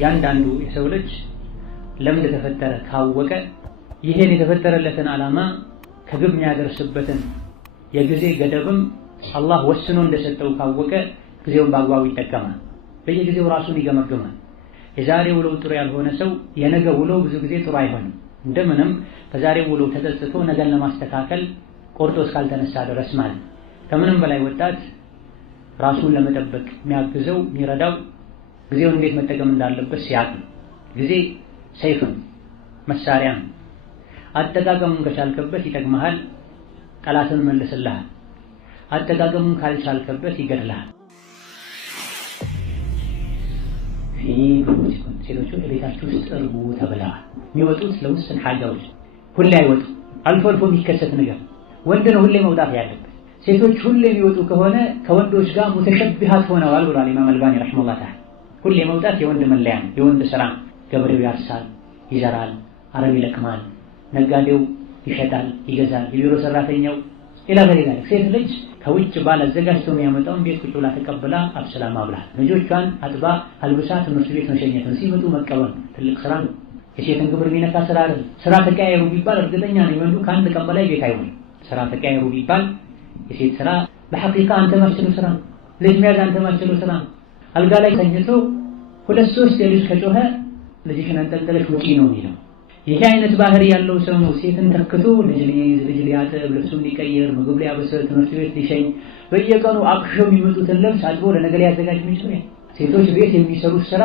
ያንዳንዱ የሰው ልጅ ለምን ተፈጠረ ካወቀ ይሄን የተፈጠረለትን ዓላማ ከግብ የሚያደርስበትን የጊዜ ገደብም አላህ ወስኖ እንደሰጠው ካወቀ ጊዜውን በአግባቡ ይጠቀማል። በየጊዜው ራሱን ይገመግማል። የዛሬ ውሎው ጥሩ ያልሆነ ሰው የነገ ውሎው ብዙ ጊዜ ጥሩ አይሆንም። እንደምንም ከዛሬው ውሎው ተጸጽቶ ነገን ለማስተካከል ቆርጦ እስካልተነሳ ድረስ ማለት። ከምንም በላይ ወጣት ራሱን ለመጠበቅ የሚያግዘው የሚረዳው ጊዜውን እንዴት መጠቀም እንዳለበት ሲያውቅ ነው። ጊዜ ሰይፍ ነው፣ መሳሪያ ነው። አጠቃቀሙን ከቻልከበት ይጠቅምሃል፣ ጠላትን መልስልሃል። አጠቃቀሙን ካልቻልከበት ይገድልሃል። ሴቶቹ በቤታችሁ ውስጥ እርቡ ተብለዋል። የሚወጡት ለውስን ሐጃዎች ሁሌ አይወጡ፣ አልፎ አልፎ የሚከሰት ነገር። ወንድ ነው ሁሌ መውጣት ያለበት። ሴቶች ሁሌ የሚወጡ ከሆነ ከወንዶች ጋር ሙተሸቢሃት ሆነዋል ብሏል ኢማም አልባኒ ረሂመሁላህ ተዓላ። ሁሌ መውጣት የወንድ መለያ ነው፣ የወንድ ስራ። ገበሬው ያርሳል፣ ይዘራል፣ አረም ይለቅማል፣ ነጋዴው ይሸጣል፣ ይገዛል፣ የቢሮ ሰራተኛው ሌላ ሌላ። ሴት ልጅ ከውጭ ባል አዘጋጅቶ የሚያመጣውን ቤት ቁጭ ብላ ተቀብላ አብስላ ማብላት፣ ልጆቿን አጥባ አልብሳ ትምህርት ቤት መሸኘት ነው። ሲመጡ መቀበል ትልቅ ስራ ነው። የሴትን ክብር የሚነካ ስራ አይደል። ስራ ተቀያየሩ ቢባል እርግጠኛ ነኝ ወንዱ ከአንድ ቀን በላይ ቤት አይሆንም። ስራ ተቀያየሩ ቢባል የሴት ስራ በሐቂቃ አንተ ማችለው ስራ ነው። ልጅ መያዝ አንተ ማችለው ስራ ነው። አልጋ ላይ ተኝቶ ሁለት ሶስት የልጅ ከጮኸ ልጅሽን አንጠልጥለሽ ውጪ ነው የሚለው። ይሄ አይነት ባህሪ ያለው ሰው ነው ሴትን ተክቶ ልጅ ሊይዝ፣ ልጅ ሊያጠብ፣ ልብሱን ሊቀይር፣ ምግብ ሊያበስል፣ ትምህርት ቤት ሊሸኝ፣ በየቀኑ አቅሽው የሚመጡትን ልብስ አጥቦ ለነገ ሊያዘጋጅ የሚችለው። ሴቶች ቤት የሚሰሩት ስራ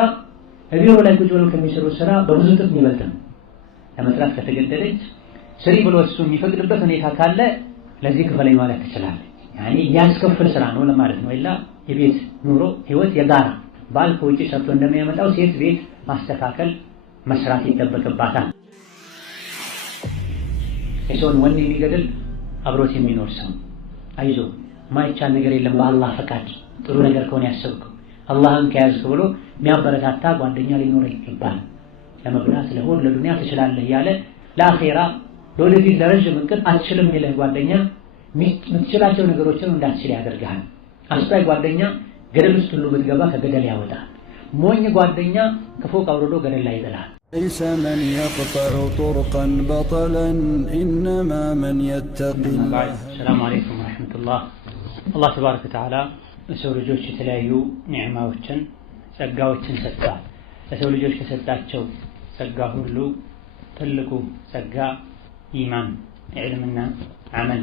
ቢሮ ላይ ቁጭ ብለው ከሚሰሩት ስራ በብዙ እጥፍ የሚበልጥ ነው። ለመስራት ከተገደደች ስሪ ብሎ እሱ የሚፈቅድበት ሁኔታ ካለ ለዚህ ክፈለኝ ማለት ትችላለች። ያኔ ያስከፍል ስራ ነው ለማለት ነው። ኢላ የቤት ኑሮ ህይወት የጋራ ባል ከውጭ ሰርቶ እንደሚያመጣው ሴት ቤት ማስተካከል መስራት ይጠበቅባታል። የሰውን ወኔ የሚገድል አብሮት የሚኖር ሰው አይዞ ማይቻል ነገር የለም በአላህ ፈቃድ ጥሩ ነገር ከሆነ ያሰብከው አላህን ከያዝክ ብሎ የሚያበረታታ ጓደኛ ሊኖር ይገባል። ለመብላት ለሆድ ለዱንያ ትችላለህ ያለ ለአኺራ ለወደፊት ለረጅም እቅድ አትችልም የሚልህ ጓደኛ የምትችላቸው ነገሮችን እንዳትችል ያደርግሃል። አስጣይ ጓደኛ ገደል ውስጥ ሁሉ ብትገባ ከገደል ያወጣል። ሞኝ ጓደኛ ከፎቅ አውርዶ ገደል ላይ ይጥላል። ليس من يقطع طرقا بطلا إنما من يتقي الله. السلام عليكم ورحمة الله. الله تبارك وتعالى ለሰው ልጆች የተለያዩ ኒዕማዎችን ጸጋዎችን ሰጥቷል። ለሰው ልጆች ከሰጣቸው ጸጋ ሁሉ ትልቁ ጸጋ ኢማን፣ ዒልምና አመል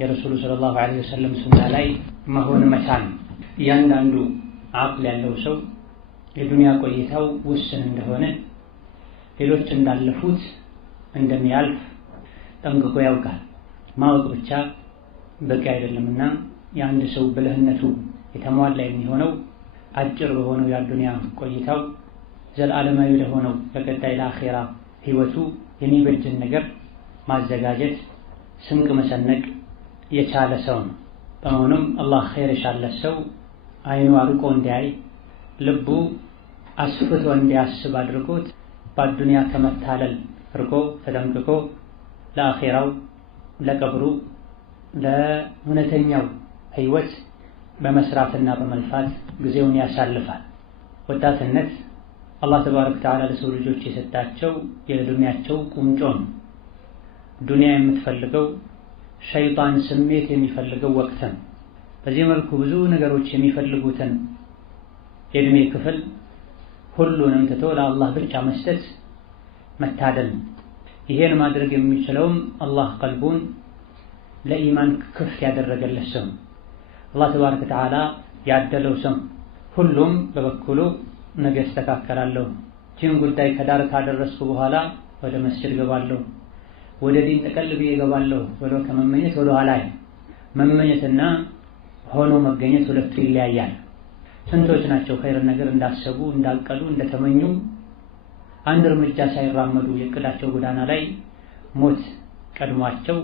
የረሱሉ ሰለላሁ ዐለይሂ ወሰለም ሱና ላይ መሆን መቻል። እያንዳንዱ አቅል ያለው ሰው የዱንያ ቆይታው ውስን እንደሆነ ሌሎች እንዳለፉት እንደሚያልፍ ጠንቅቆ ያውቃል። ማወቅ ብቻ በቂ አይደለምና የአንድ ሰው ብልህነቱ የተሟላ የሚሆነው አጭር በሆነው የዱንያ ቆይታው ዘላለማዊ ለሆነው ለቀጣይ ለአኺራ ህይወቱ የሚበጅን ነገር ማዘጋጀት ስንቅ መሰነቅ የቻለ ሰው ነው። በመሆኑም አላህ ኸይር የሻለት ሰው አይኑ አርቆ እንዲያይ ልቡ አስፍቶ እንዲያስብ አድርጎት በዱንያ ከመታለል ርቆ ተጠንቅቆ ለአኺራው ለቀብሩ ለእውነተኛው ህይወት በመስራትና በመልፋት ጊዜውን ያሳልፋል። ወጣትነት አላህ ተባረከ ወተዓላ ለሰው ልጆች የሰጣቸው የዱንያቸው ቁንጮ ነው። ዱንያ የምትፈልገው ሸይጣን ስሜት የሚፈልገው ወቅት ነው። በዚህ መልኩ ብዙ ነገሮች የሚፈልጉትን የእድሜ ክፍል ሁሉንም ትቶ ለአላህ ብቻ መስጠት መታደል። ይሄን ማድረግ የሚችለውም አላህ ቀልቡን ለኢማን ክፍት ያደረገለት ሰው አላህ ተባረከ ወተዓላ ያደለው ሰው። ሁሉም በበኩሉ ነገ እስተካከላለሁ፣ ይህን ጉዳይ ከዳር ካደረስኩ በኋላ ወደ መስጂድ ገባለሁ፣ ወደ ዲን ጠቅልል ብዬ ገባለሁ ብሎ ከመመኘት ወደ ኋላ መመኘትና ሆኖ መገኘት ሁለቱ ይለያያል። ስንቶች ናቸው ኸይር ነገር እንዳሰቡ እንዳቀዱ እንደተመኙ አንድ እርምጃ ሳይራመዱ የእቅዳቸው ጎዳና ላይ ሞት ቀድሟቸው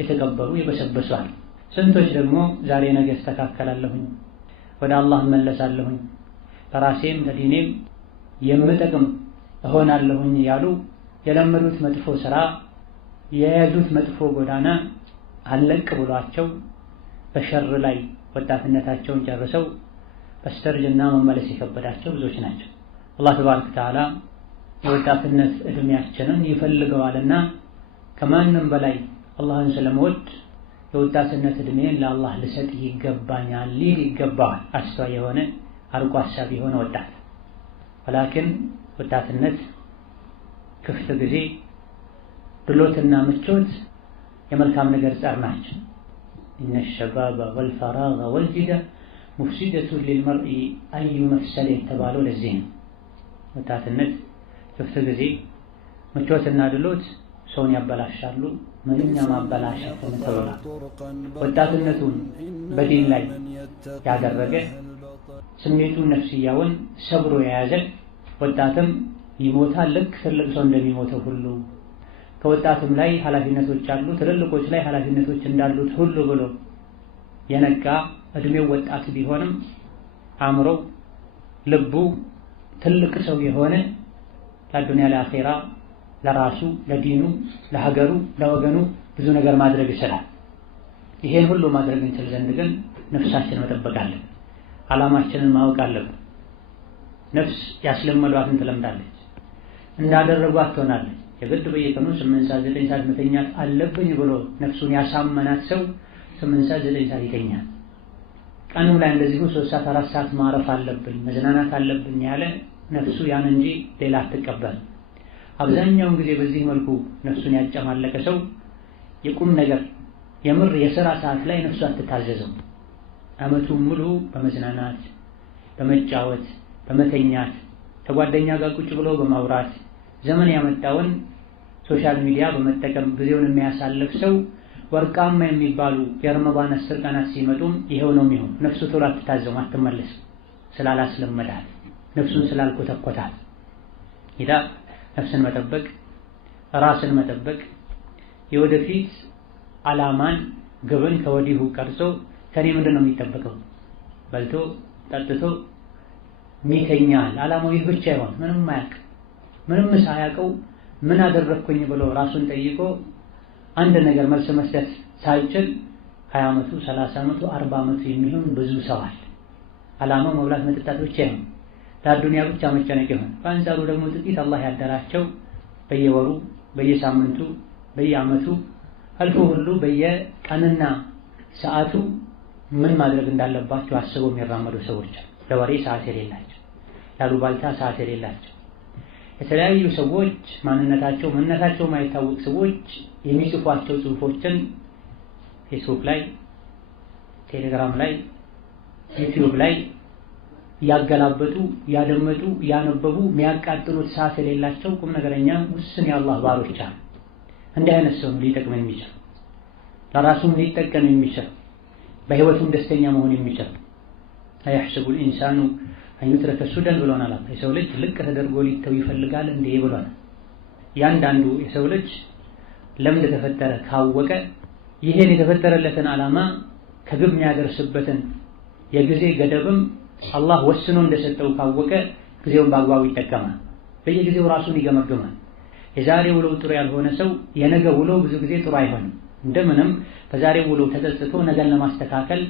የተቀበሩ ይበሰበሷል። ስንቶች ደግሞ ዛሬ ነገ እስተካከላለሁኝ፣ ወደ አላህ እመለሳለሁኝ፣ ለራሴም ለዲኔም የምጠቅም እሆናለሁኝ ያሉ የለመዱት መጥፎ ስራ የያዙት መጥፎ ጎዳና አለቅ ብሏቸው በሸር ላይ ወጣትነታቸውን ጨርሰው በስተርጅና መመለስ የከበዳቸው ብዙዎች ናቸው። አላህ ተባረከ ወተዓላ የወጣትነት እድሜያችንን ይፈልገዋልና ከማንም በላይ አላህን ስለመወድ የወጣትነት እድሜን ለአላህ ልሰጥ ይገባኛል ሊል ይገባዋል። አስተዋይ የሆነ አርቆ አሳቢ የሆነ ወጣት። ወላኪን ወጣትነት ክፍት ጊዜ፣ ድሎትና ምቾት የመልካም ነገር ጸር ናቸው። ኢነ ሸባበ ወልፈራገ ወልጂደ ሙፍሲደቱን ሊልመርኢ አዩ መፍሰል የተባለው ለዚህ ነው። ወጣትነት ክፍት ጊዜ፣ ምቾትና ድሎት ሰውን ያበላሻሉ። ምንኛ ማበላሸት ተብሏል። ወጣትነቱን በዲን ላይ ያደረገ ስሜቱን ነፍስያውን ሰብሮ የያዘ ወጣትም ይሞታል ልክ ትልቅ ሰው እንደሚሞተው ሁሉ ከወጣትም ላይ ኃላፊነቶች አሉ ትልልቆች ላይ ኃላፊነቶች እንዳሉት ሁሉ ብሎ የነቃ እድሜው ወጣት ቢሆንም አእምሮው ልቡ ትልቅ ሰው የሆነ ለዱንያ ለአኺራ ለራሱ ለዲኑ ለሀገሩ ለወገኑ ብዙ ነገር ማድረግ ይችላል። ይሄን ሁሉ ማድረግ እንችል ዘንድ ግን ነፍሳችንን መጠበቅ አለብን። ዓላማችንን ማወቅ አለብን። ነፍስ ያስለመዷትን ትለምዳለች፣ እንዳደረጓት ትሆናለች። የግድ በየቀኑ 8 ሰዓት 9 ሰዓት መተኛት አለብኝ ብሎ ነፍሱን ያሳመናት ሰው 8 ሰዓት 9 ሰዓት ይተኛል። ቀኑም ላይ እንደዚሁ 3 ሰዓት 4 ሰዓት ማረፍ አለብኝ መዝናናት አለብኝ ያለ ነፍሱ ያን እንጂ ሌላ አትቀበል። አብዛኛውን ጊዜ በዚህ መልኩ ነፍሱን ያጨማለቀ ሰው የቁም ነገር የምር የሥራ ሰዓት ላይ ነፍሱ አትታዘዘው። ዓመቱን ሙሉ በመዝናናት በመጫወት በመተኛት ከጓደኛ ጋር ቁጭ ብሎ በማውራት ዘመን ያመጣውን ሶሻል ሚዲያ በመጠቀም ጊዜውን የሚያሳልፍ ሰው ወርቃማ የሚባሉ የረመዳን 10 ቀናት ሲመጡም ይሄው ነው የሚሆን። ነፍሱ ቶሎ አትታዘው አትመለስ ስላላስለመዳት ነፍሱን ስላልኮተኮታት ይዳ ነፍስን መጠበቅ ራስን መጠበቅ የወደፊት ዓላማን ግብን ከወዲሁ ቀርጾ ከኔ ምንድነው የሚጠበቀው በልቶ ጠጥቶ ሚተኛል ዓላማው ይህ ብቻ ይሆን ምንም ማያውቅ ምንም ሳያውቀው ምን አደረኩኝ ብሎ ራሱን ጠይቆ አንድ ነገር መልስ መስጠት ሳይችል 20 ዓመቱ 30 ዓመቱ 40 ዓመቱ የሚሆን ብዙ ሰው አለ። ዓላማው መብላት መጠጣት ብቻ ይሆን ለዱንያ ብቻ መጨነቅ ይሆን። በአንጻሩ ደግሞ ጥቂት አላህ ያደራቸው በየወሩ በየሳምንቱ በየዓመቱ አልፎ ሁሉ በየቀንና ሰዓቱ ምን ማድረግ እንዳለባቸው አስበው የሚራመዱ ሰዎች ለወሬ ሰዓት የሌላቸው ላሉባልታ ሰዓት የሌላቸው የተለያዩ ሰዎች ማንነታቸው ምንነታቸው ማይታወቅ ሰዎች የሚጽፏቸው ጽሁፎችን ፌስቡክ ላይ ቴሌግራም ላይ ዩቲዩብ ላይ ያገላበጡ ያደመጡ ያነበቡ የሚያቃጥሉት ሰዓት የሌላቸው ቁም ነገረኛ ውስን የአላህ ባሮች አሉ። እንዲህ አይነት ሰው ሊጠቅም የሚችል ለራሱም ሊጠቀም የሚችል በህይወቱም ደስተኛ መሆን የሚችል አያሕሰቡ الإنسان أن يترك سدى ብሎናል። የሰው ልጅ ልቅ ተደርጎ ሊተው ይፈልጋል እንዴ ብሎናል። ያንዳንዱ የሰው ልጅ ለምን ተፈጠረ ካወቀ ይሄን የተፈጠረለትን ዓላማ ከግብ የሚያደርስበትን የጊዜ ገደብም አላህ ወስኖ እንደሰጠው ካወቀ ጊዜውን በአግባቡ ይጠቀማል። በየጊዜው ራሱን ይገመግማል። የዛሬ ውሎ ጥሩ ያልሆነ ሰው የነገ ውሎ ብዙ ጊዜ ጥሩ አይሆንም። እንደምንም በዛሬ ውሎ ተጸጽቶ ነገን ለማስተካከል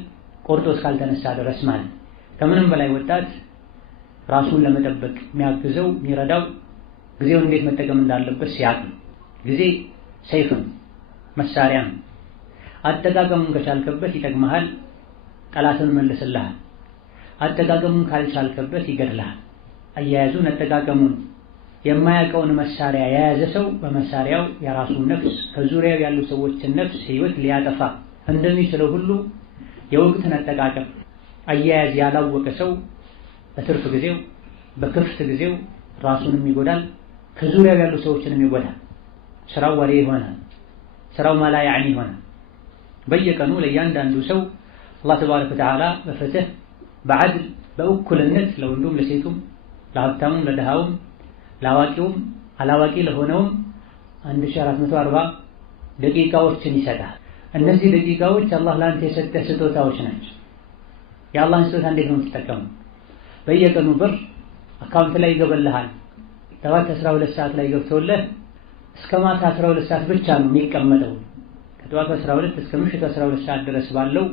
ቆርጦ እስካልተነሳ ድረስ ማለት ከምንም በላይ ወጣት ራሱን ለመጠበቅ የሚያግዘው የሚረዳው ጊዜውን እንዴት መጠቀም እንዳለበት ሲያውቅ። ጊዜ ሰይፍ ነው፣ መሳሪያ ነው። አጠቃቀሙን ከቻልከበት ይጠቅምሃል፣ ጠላትን መልስልሃል። አጠቃቀሙን ካልቻልከበት ይገድልሃል። አያያዙን አጠቃቀሙን የማያውቀውን መሳሪያ የያዘ ሰው በመሳሪያው የራሱን ነፍስ ከዙሪያው ያሉ ሰዎችን ነፍስ ህይወት ሊያጠፋ እንደሚችለው ሁሉ የወቅትን አጠቃቀም አያያዝ ያላወቀ ሰው በትርፍ ጊዜው በክፍት ጊዜው ራሱንም ይጎዳል፣ ከዙሪያው ያሉ ሰዎችንም ይጎዳል። ስራው ወሬ ይሆናል፣ ስራው ማላ ያዕኒ ይሆናል። በየቀኑ ለእያንዳንዱ ሰው አላህ ተባረከ ወተዓላ በፍትህ በዐድል በእኩልነት ለወንዱም ለሴቱም ለሀብታሙም ለድሃውም ለአዋቂውም አላዋቂ ለሆነውም 1440 ደቂቃዎችን ይሰጣል። እነዚህ ደቂቃዎች አላህ ለአንተ የሰጠህ ስጦታዎች ናቸው። የአላህን ስጦታ እንዴት ነው የምትጠቀመው? በየቀኑ ብር አካውንት ላይ ይገባልሃል። ጠዋት 12 ሰዓት ላይ ገብቶልህ እስከ ማታ 12 ሰዓት ብቻ ነው የሚቀመጠው። ከጠዋት 12 እስከ ምሽት 12 ሰዓት ድረስ ባለው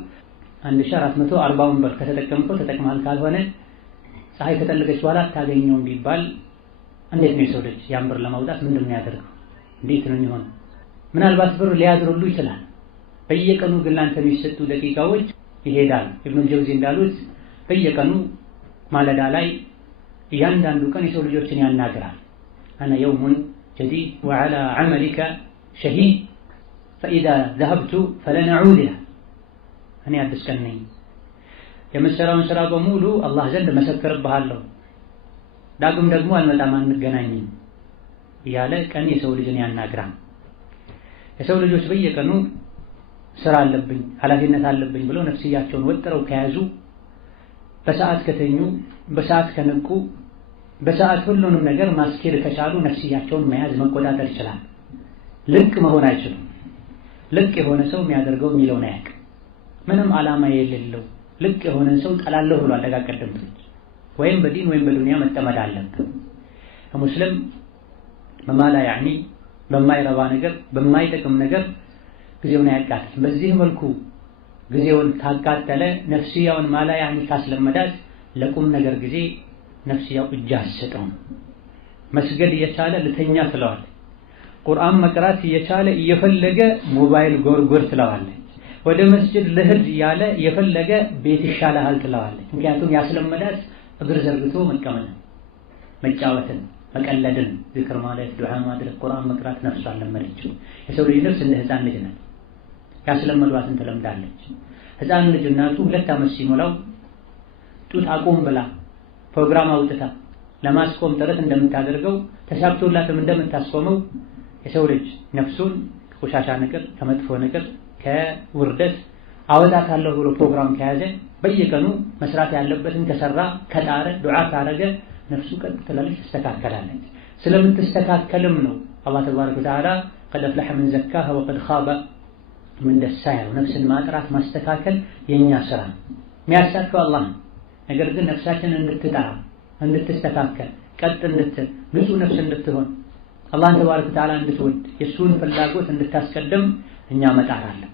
1440 ብር ከተጠቀምከው ተጠቅመሃል፣ ካልሆነ ፀሐይ ከጠለቀች በኋላ ታገኘው ቢባል እንዴት ነው የሰው ልጅ ያን ብር ለማውጣት ምንድን ነው ያደርገው? እንዴት ነው የሚሆነው? ምናልባት ብር ሊያድርሉ ይችላል። በየቀኑ ግን ላንተ የሚሰጡ ደቂቃዎች ይሄዳል። ኢብኑ ጀውዚ እንዳሉት በየቀኑ ማለዳ ላይ እያንዳንዱ ቀን የሰው ልጆችን ያናግራል። አነ የውሙን ጀዲድ ወዐላ ዐመሊከ ሸሂድ ፈኢዛ ዘሀብቱ ፈለን አዑድ ይላል። እኔ አዲስ ቀን ነኝ፣ የምትሰራውን ስራ በሙሉ አላህ ዘንድ መሰክርብሃለሁ፣ ዳግም ደግሞ አልመጣም አንገናኝም እያለ ቀን የሰው ልጅን ያናግራል። የሰው ልጆች በየቀኑ ስራ አለብኝ ኃላፊነት አለብኝ ብለው ነፍስያቸውን ወጥረው ከያዙ በሰዓት ከተኙ በሰዓት ከነቁ በሰዓት ሁሉንም ነገር ማስኬድ ከቻሉ ነፍስያቸውን መያዝ መቆጣጠር ይችላል። ልቅ መሆን አይችሉም። ልቅ የሆነ ሰው የሚያደርገው የሚለውን አያውቅም። ምንም ዓላማ የሌለው ልቅ የሆነ ሰው ጠላለሁ ብሎ አደጋ ቀደምቶች ወይም በዲን ወይም በዱንያ መጠመድ አለበት። ሙስሊም በማላ ያኒ በማይረባ ነገር በማይጠቅም ነገር ጊዜውን ያቃጥል። በዚህ መልኩ ጊዜውን ካቃጠለ ነፍስያውን ማላ ያኒ ካስለመዳት ለቁም ነገር ጊዜ ነፍስያው እጅ አትሰጠውም። መስገድ እየቻለ ልተኛ ትለዋለች። ቁርአን መቅራት እየቻለ እየፈለገ ሞባይል ጎርጎር ትለዋለች። ወደ መስጂድ ልሂድ እያለ እየፈለገ ቤት ይሻልሃል ትለዋለች። ምክንያቱም ያስለመዳት እግር ዘርግቶ መቀመጥ፣ መጫወትን፣ መቀለድን፣ ዚክር ማለት፣ ዱዓ ማድረግ፣ ቁርአን መቅራት ነፍሱ አልለመደችው። የሰው ልጅ ነፍስ እንደ ህፃን ልጅ ናት። ያስለመዷትን ትለምዳለች። ህፃን ልጅ እናቱ 2 ዓመት ሲሞላው ጡት አቁም ብላ ፕሮግራም አውጥታ ለማስቆም ጥረት እንደምታደርገው ተሳክቶላትም እንደምታስቆመው የሰው ልጅ ነፍሱን ከቆሻሻ ነገር፣ ከመጥፎ ነገር፣ ከውርደት አወጣታለሁ ብሎ ፕሮግራም ከያዘ በየቀኑ መስራት ያለበትን ከሰራ ከጣረ ዱዓ ካረገ ነፍሱ ቀጥ ትላለች፣ ትስተካከላለች። ስለምትስተካከልም ነው አላህ ተባረከ ወተዓላ ቀድ አፍለሐ መን ዘካሃ ወቀድ ኻበ መን ደሳሃ። ነፍስን ማጥራት ማስተካከል የኛ ስራ የሚያሳካው አላህ ነው። ነገር ግን ነፍሳችንን እንድትጣራ እንድትስተካከል ቀጥ እንድትል ንጹህ ነፍስ እንድትሆን አላህን ተባረከ ወተዓላ እንድትወድ የሱን ፍላጎት እንድታስቀድም እኛ መጣር አለብን።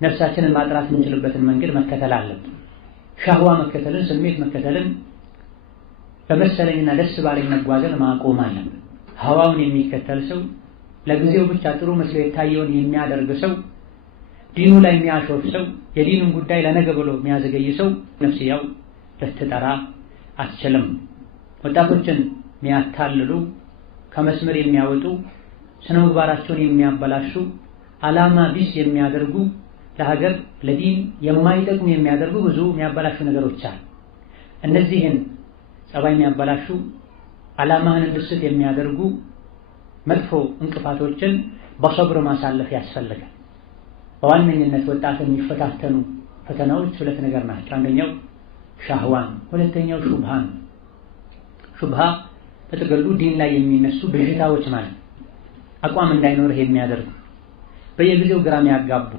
ነፍሳችንን ማጥራት የምንችልበትን መንገድ መከተል አለብን። ሻህዋ መከተልን፣ ስሜት መከተልን፣ በመሰለኝና ደስ ባለኝ መጓዝን ማቆም አለብን። ሀዋውን የሚከተል ሰው፣ ለጊዜው ብቻ ጥሩ መስሎ የታየውን የሚያደርግ ሰው፣ ዲኑ ላይ የሚያሾፍ ሰው፣ የዲኑን ጉዳይ ለነገ ብሎ የሚያዘገይ ሰው ነፍስያው ልትጠራ አትችልም። ወጣቶችን የሚያታልሉ ከመስመር የሚያወጡ ስነ ምግባራቸውን የሚያበላሹ ዓላማ ቢስ የሚያደርጉ ለሀገር ለዲን የማይጠቅሙ የሚያደርጉ ብዙ የሚያበላሹ ነገሮች አሉ። እነዚህን ጸባይ የሚያበላሹ ዓላማህን እንድስት የሚያደርጉ መጥፎ እንቅፋቶችን በሰብር ማሳለፍ ያስፈልጋል። በዋነኝነት ወጣትን የሚፈታተኑ ፈተናዎች 2 ነገር ናቸው። አንደኛው ሻህዋን፣ ሁለተኛው ሹብሃን። ሹብሃ በጥቅሉ ዲን ላይ የሚነሱ ብዥታዎች ማለት አቋም እንዳይኖርህ የሚያደርጉ በየጊዜው ግራም ያጋቡ።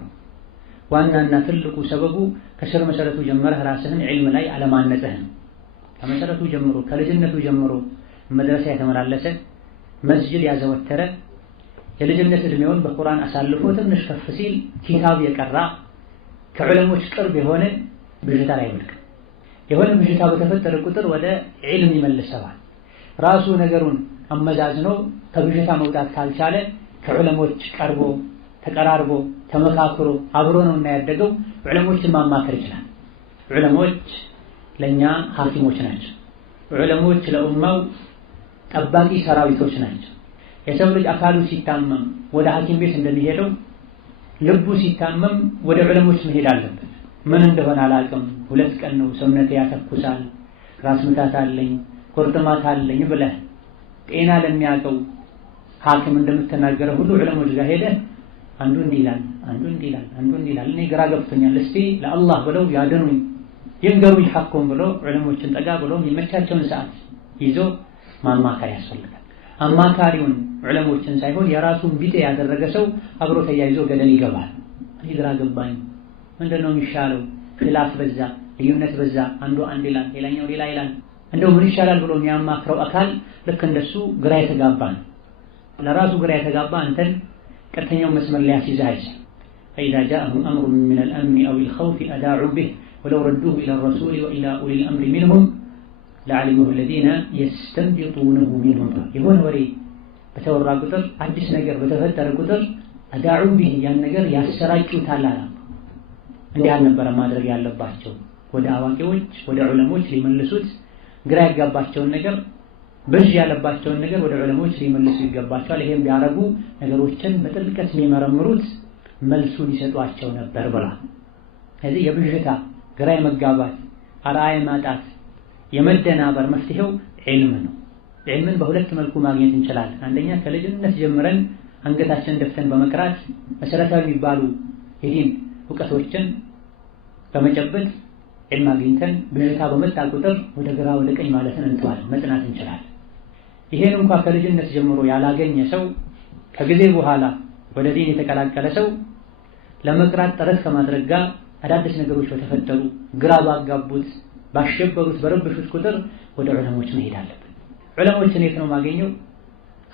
ዋናና ትልቁ ሰበቡ ከስር መሰረቱ ጀምረህ ራስህን ዒልም ላይ አለማነጽህ ነው። ከመሰረቱ ጀምሮ ከልጅነቱ ጀምሮ መድረሳ የተመላለሰ መስጂድ ያዘወተረ የልጅነት እድሜውን በቁርአን አሳልፎ ትንሽ ከፍ ሲል ኪታብ የቀራ ከዑለሞች ቅርብ የሆነ ብዥታ ላይ ይወድቅ። የሆነ ብዥታ በተፈጠረ ቁጥር ወደ ዒልም ይመልሰዋል። ራሱ ነገሩን አመዛዝኖ ከብዥታ መውጣት ካልቻለ ከዑለሞች ቀርቦ ተቀራርቦ ተመካክሮ አብሮ ነው እና ያደገው ዑለሞችን ማማከር ይችላል። ዑለሞች ለኛ ሐኪሞች ናቸው። ዑለሞች ለኡማው ጠባቂ ሰራዊቶች ናቸው። የሰው ልጅ አካሉ ሲታመም ወደ ሐኪም ቤት እንደሚሄደው ልቡ ሲታመም ወደ ዑለሞች መሄድ አለበት። ምን እንደሆነ አላውቅም፣ 2 ቀን ነው ሰውነቴ ያተኩሳል፣ ራስ ምታት አለኝ፣ ቁርጥማት አለኝ ብለህ ጤና ለሚያውቀው ሐኪም እንደምትናገረው ሁሉ ዑለሞች ጋር ሄደህ አንዱ እንዲህ ይላል፣ አንዱ እንዲህ ይላል፣ አንዱ እንዲህ ይላል፣ እኔ ግራ ገብቶኛል፣ እስቲ ለአላህ ብለው ያድኑኝ ይንገሩኝ ሐቁን ብሎ ዑለሞችን ጠጋ ብሎ የሚመቻቸውን ሰዓት ይዞ ማማከር ያስፈልጋል። አማካሪውን ዑለሞችን ሳይሆን የራሱን ቢጤ ያደረገ ሰው አብሮ ተያይዞ ገደል ይገባል። እኔ ግራ ገባኝ፣ ምንድነው የሚሻለው? ኺላፍ በዛ፣ ልዩነት በዛ፣ አንዱ አንድ ይላል፣ ሌላኛው ሌላ ይላል። እንደው ምን ይሻላል ብሎ የሚያማክረው አካል ልክ እንደሱ ግራ የተጋባ ነው። ለራሱ ግራ የተጋባ አንተን ቀጥተኛው መስመር ሊያስይዝህ አይችልም። فإذا جاءهم أمر من الأمن أو الخوف أذاعوا به ولو ردوه إلى الرسول وإلى أولي الأمر منهم ለዓሊሙሁ الذين يستنبطونه منهم የሆነ ወሬ በተወራ ቁጥር አዲስ ነገር በተፈጠረ ቁጥር አዳዑ ቢሂ ያን ነገር ያሰራጩታል አለ። እንዲህ አልነበረ ማድረግ ያለባቸው። ወደ አዋቂዎች ወደ ዑለሞች ሊመልሱት ግራ ያጋባቸውን ነገር በጅ ያለባቸውን ነገር ወደ ዑለሞች ሊመልሱ ይገባቸዋል። ይሄም ቢያረጉ ነገሮችን በጥልቀት የሚመረምሩት መልሱን ይሰጧቸው ነበር ብላ። ስለዚህ የብዥታ ግራ የመጋባት አርአያ ማጣት የመደናበር መፍትሄው ዒልም ነው። ዒልምን በሁለት መልኩ ማግኘት እንችላለን። አንደኛ ከልጅነት ጀምረን አንገታችንን ደፍተን በመቅራት መሰረታዊ የሚባሉ የዲን እውቀቶችን በመጨበጥ ዒልም አግኝተን ብዥታ በመጣ ቁጥር ወደ ግራ ወደ ቀኝ ማለትን እንተዋለን፣ መጽናት እንችላለን። ይሄን እንኳን ከልጅነት ጀምሮ ያላገኘ ሰው ከጊዜ በኋላ ወደ ዲን የተቀላቀለ ሰው ለመቅራት ጥረት ከማድረግ ጋር አዳዲስ ነገሮች በተፈጠሩ ግራ ባጋቡት ባሸበሩት በረበሹት ቁጥር ወደ ዑለሞች መሄድ አለብን። ዑለሞችን የት ነው ማገኘው?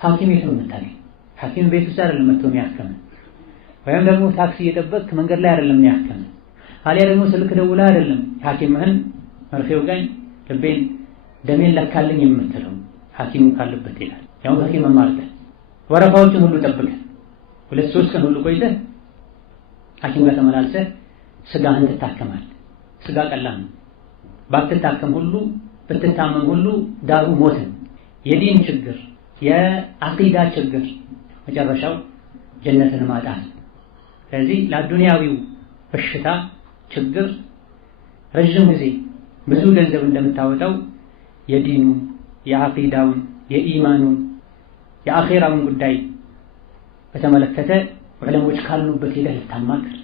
ሐኪም የት ነው የምታገኝ? ሐኪም ቤት ውስጥ አይደለም መጥቶ የሚያከም፣ ወይም ደግሞ ታክሲ እየጠበቅክ መንገድ ላይ አይደለም የሚያከም፣ አሊያ ደግሞ ስልክ ደውላ አይደለም ሐኪምህን መርፌው ጋኝ ልቤን ደሜን ለካልኝ የምትለው ሐኪሙ ካለበት ይላል። ያው ሐኪም ማርተ ወረፋዎችን ሁሉ ጠብቀህ 2-3 ቀን ሁሉ ቆይተህ ሐኪም ጋር ተመላልሰህ ስጋህን ትታከማለህ። ስጋ ቀላል ነው። ባትታከም ሁሉ ብትታመም ሁሉ ዳሩ ሞት። የዲን ችግር የአቂዳ ችግር መጨረሻው ጀነትን ማጣት። ስለዚህ ለዱንያዊው በሽታ ችግር ረጅም ጊዜ ብዙ ገንዘብ እንደምታወጣው የዲኑ የአቂዳውን የኢማኑን የአኺራውን ጉዳይ በተመለከተ ዑለሞች ካሉበት ሄደህ ልታማክር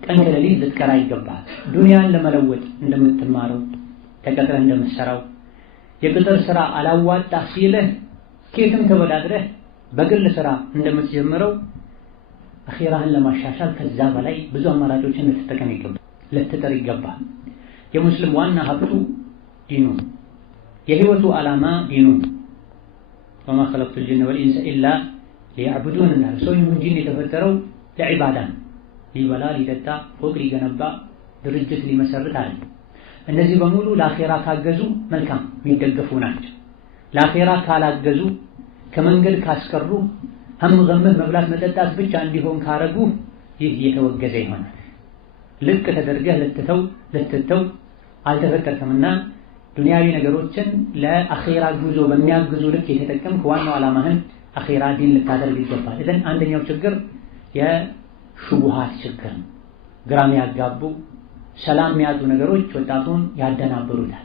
ቀን ከሌሊት ልትቀራ ይገባል። ዱንያን ለመለወጥ እንደምትማረው ተቀጥረህ እንደምትሰራው የቅጥር ስራ አላዋጣ ሲልህ ኬትም ተወዳድረህ በግል ስራ እንደምትጀምረው አኺራህን ለማሻሻል ከዛ በላይ ብዙ አማራጮችን ልትጠቀም ይገባል፣ ልትጥር ይገባል። የሙስሊም ዋና ሀብቱ ዲኑ፣ የህይወቱ ዓላማ ዲኑ። ወማ ኸለቅቱል ጂነ ወልኢንሰ ኢላ ሊያዕቡዱን እንዳለ ሰው ይሁን ጂን የተፈጠረው ለዒባዳ ነው። ሊበላ ሊጠጣ ፎቅ ሊገነባ ድርጅት ሊመሰርት አለ። እነዚህ በሙሉ ለአኺራ ካገዙ መልካም የሚደገፉ ናቸው። ለአኺራ ካላገዙ ከመንገድ ካስቀሩ ሀም ገምህ መብላት መጠጣት ብቻ እንዲሆን ካረጉ ይህ የተወገዘ ይሆናል። ልቅ ተደርገህ ልትተው አልተፈጠርክምና ዱንያዊ ነገሮችን ለአኺራ ጉዞ በሚያግዙ ልክ የተጠቀምክ ዋናው ዓላማህን አኺራ ዲን ልታደርግ ይገባል። እዘን አንደኛው ችግር የሹቡሃት ችግር ነው። ግራም ያጋቡ ሰላም የሚያጡ ነገሮች ወጣቱን ያደናብሩታል።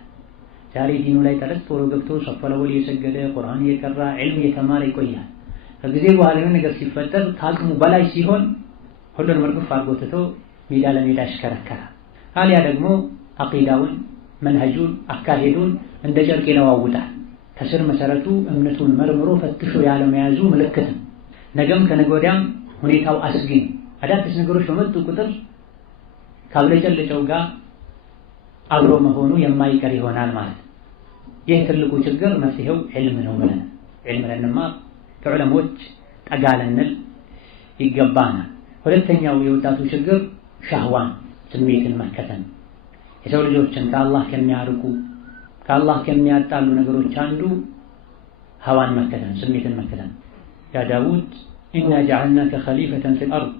ዛሬ ዲኑ ላይ ጠለቅ ቶሎ ገብቶ ሶፈለወል እየሰገደ ቁርአን እየቀራ ዒልም እየተማረ ይቆያል። ከጊዜ በኋላ የሆነ ነገር ሲፈጠር ከአቅሙ በላይ ሲሆን ሁሉንም እርግፍ አድርጎ ትቶ ሜዳ ለሜዳ ይሽከረከራል። አሊያ ደግሞ አቂዳውን መንሀጁን አካሄዱን እንደ ጨርቅ ይለዋውጣል። ከስር መሰረቱ እምነቱን መርምሮ ፈትሾ ያለመያዙ ምልክት ነው። ነገም ከነገ ወዲያም ሁኔታው አስጊ ነው። አዳዲስ ነገሮች በመጡ ቁጥር ካብለጨለጨው ጋር አብሮ መሆኑ የማይቀር ይሆናል ማለት ነው። ይህ ትልቁ ችግር መፍትሄው ዒልም ነው ብለን ዒልም ለንማር ከዑለሞች ጠጋ ልንል ይገባናል። ሁለተኛው የወጣቱ ችግር ሻህዋን ስሜትን መከተል። የሰው ልጆችን ከአላህ ከሚያርቁ ከአላህ ከሚያጣሉ ነገሮች አንዱ ሀዋን መከተል፣ ስሜትን መከተል። ያ ዳውድ ኢና ጀዐልናከ ኸሊፈተን ፊል አርድ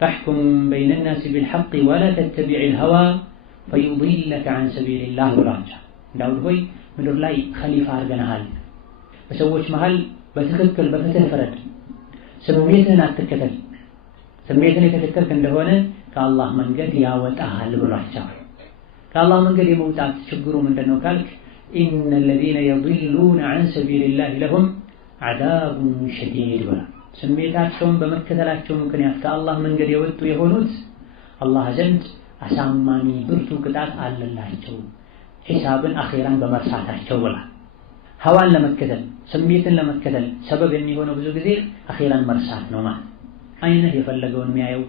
ፈሕኩም በይነ ናሲ ቢልሐቅ ወላ ተተቢዒል ሀዋ ፈዩዲለከ ዐን ሰቢሊላህ ብሏቸው። ዳውድ ሆይ ምድር ላይ ኸሊፋ አድርገንሃል፣ በሰዎች መሃል በትክክል በፍትህ ፍረድ፣ ስሜትህን አትከተል። ስሜትን የተከተልክ እንደሆነ ከአላህ መንገድ ያወጣሃል ብሏቸዋል። ከአላህ መንገድ የመውጣት ችግሩ ምንድነው ካልክ ኢነ ለዚነ የضሉነ ዐን ሰቢሊላህ ለሁም ዐዛቡን ሸዲድ ብሏል። ስሜታቸውን በመከተላቸው ምክንያት ከአላህ መንገድ የወጡ የሆኑት አላህ ዘንድ አሳማሚ ብርቱ ቅጣት አለላቸው፣ ሒሳብን አኺራን በመርሳታቸው ብሏል። ሀዋን ለመከተል ስሜትን ለመከተል ሰበብ የሚሆነው ብዙ ጊዜ አኺራን መርሳት ነው ማለት። አይንህ የፈለገውን የሚያየው፣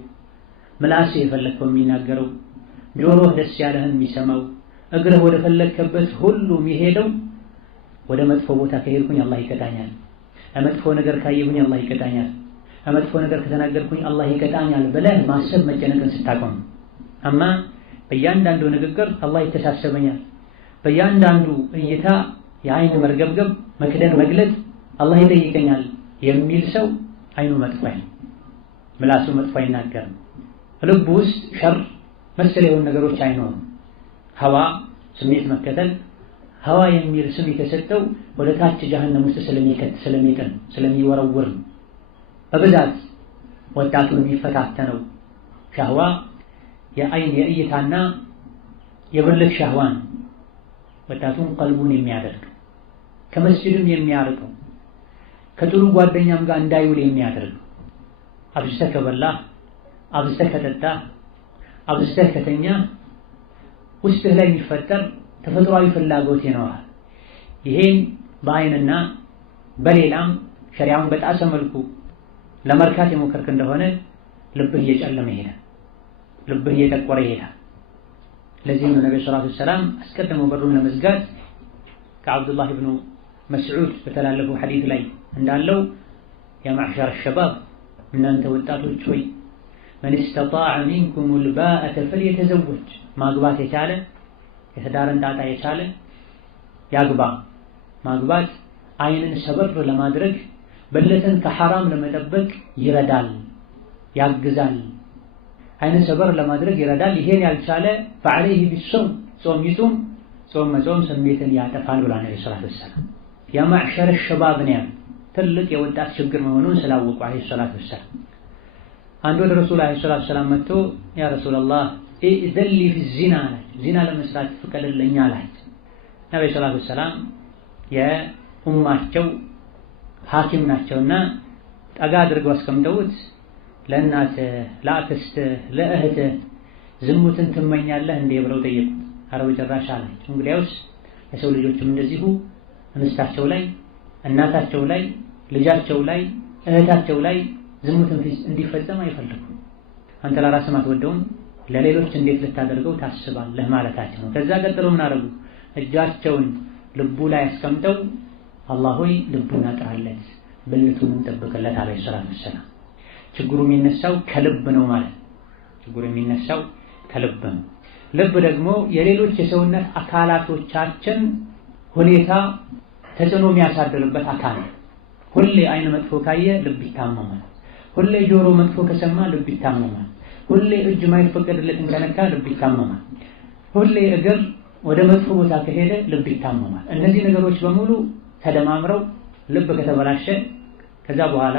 ምላስህ የፈለግከው የሚናገረው፣ ጆሮህ ደስ ያለህን የሚሰማው፣ እግርህ ወደ ፈለግከበት ሁሉ የሚሄደው ወደ መጥፎ ቦታ ከሄድኩኝ አላህ ይቀጣኛል፣ መጥፎ ነገር ካየሁኝ አላህ ይቀጣኛል፣ መጥፎ ነገር ከተናገርኩኝ አላህ ይቀጣኛል ብለህ ማሰብ መጨነቅን ስታቆም። አማ በእያንዳንዱ ንግግር አላህ ይተሳሰበኛል፣ በእያንዳንዱ እይታ የአይን መርገብገብ መክደን መግለጥ አላህ ይጠይቀኛል የሚል ሰው አይኑ መጥፎ ነው፣ ምላሱ መጥፎ አይናገርም፣ ልቡ ውስጥ ሸር መሰል የሆኑ ነገሮች አይኖሩም። ሀዋ ስሜት መከተል ሀዋ የሚል ስም የተሰጠው ወደ ታች ጀሀነም ውስጥ ስለሚጥል ስለሚወረውር በብዛት ወጣቱን የሚፈታተነው ሻህዋ የአይን የእይታና የብልት ሻህዋ ነው። ወጣቱን ቀልቡን የሚያደርግ ከመስጂድም የሚያርቀው ከጥሩ ጓደኛም ጋር እንዳይውል የሚያደርግ አብዝተህ ከበላህ አብዝተህ ከጠጣህ አብዝተህ ከተኛ ውስጥህ ላይ የሚፈጠር ተፈጥሯዊ ፍላጎት ይኖራል። ይሄን በአይንና በሌላም ሸሪዓውን በጣሰ መልኩ ለመርካት የሞከርክ እንደሆነ ልብህ እየጨለመ ይሄዳል፣ ልብህ እየጠቆረ ይሄዳል። ለዚህም ነው ነብዩ ሰለላሁ ዐለይሂ ወሰለም አስቀድመው በሩን ለመዝጋት ከአብዱላህ ኢብኑ መስዑድ በተላለፈው ሐዲስ ላይ እንዳለው ያ ማዕሸረ ሸባብ እናንተ ወጣቶች ሆይ መን ኢስተጣዐ ሚንኩሙል ባአተ ፈልየተዘወጅ ማግባት የቻለ የትዳርን ጣጣ የቻለ ያግባ። ማግባት አይንን ሰበር ለማድረግ በለትን ከሐራም ለመጠበቅ ይረዳል፣ ያግዛል። አይንን ሰበር ለማድረግ ይረዳል። ይሄን ያልቻለ ፈዐለይሂ ቢሶም ጾም ይጹም፣ ጾም መጾም ስሜትን ያጠፋል ብሏል ነብዩ ሰለላሁ ዐለይሂ ወሰለም። ያ ማዕሸረ ሸባብ ነው ትልቅ የወጣት ችግር መሆኑን ስላወቁ ዐለይሂ ሰላቱ ወሰላም አንዱ ወደ ረሱል ዐለይሂ ሰላቱ ወሰላም መጥቶ ያ ረሱላህ ኢዘን ሊ ፊ ዚና አላቸው። ዚና ለመስራት ፍቀድልኝ አላቸው። ነብዩ ሰለላሁ ዐለይሂ ወሰለም የኡማቸው ሐኪም ናቸውና ጠጋ አድርገው አስቀምጠውት ለእናትህ ለአክስትህ ለእህትህ ዝሙትን ትመኛለህ እንዴ ብለው ጠየቁት። ኧረ በጭራሽ አላቸው። እንግዲያውስ የሰው ልጆችም እንደዚሁ እንስታቸው ላይ እናታቸው ላይ ልጃቸው ላይ እህታቸው ላይ ዝሙትን እንዲፈጸም አይፈልጉም። አንተ ለራስህ አትወደውም ለሌሎች እንዴት ልታደርገው ታስባለህ ማለታቸው ነው። ከዛ ቀጥሎ ምን አደረጉ? እጃቸውን ልቡ ላይ አስቀምጠው አላህ ሆይ ልቡን አጥራለት ብልቱን እንጠብቅለት አለይሂ ሰላቱ ወሰላም። ችግሩ የሚነሳው ከልብ ነው ማለት ችግሩ የሚነሳው ከልብ ነው። ልብ ደግሞ የሌሎች የሰውነት አካላቶቻችን ሁኔታ ተጽዕኖ የሚያሳድርበት አካል ነው። ሁሌ አይን መጥፎ ካየ ልብ ይታመማል። ሁሌ ጆሮ መጥፎ ከሰማ ልብ ይታመማል። ሁሌ እጅ ማይፈቀድለትን ከነካ ልብ ይታመማል። ሁሌ እግር ወደ መጥፎ ቦታ ከሄደ ልብ ይታመማል። እነዚህ ነገሮች በሙሉ ተደማምረው ልብ ከተበላሸ ከዛ በኋላ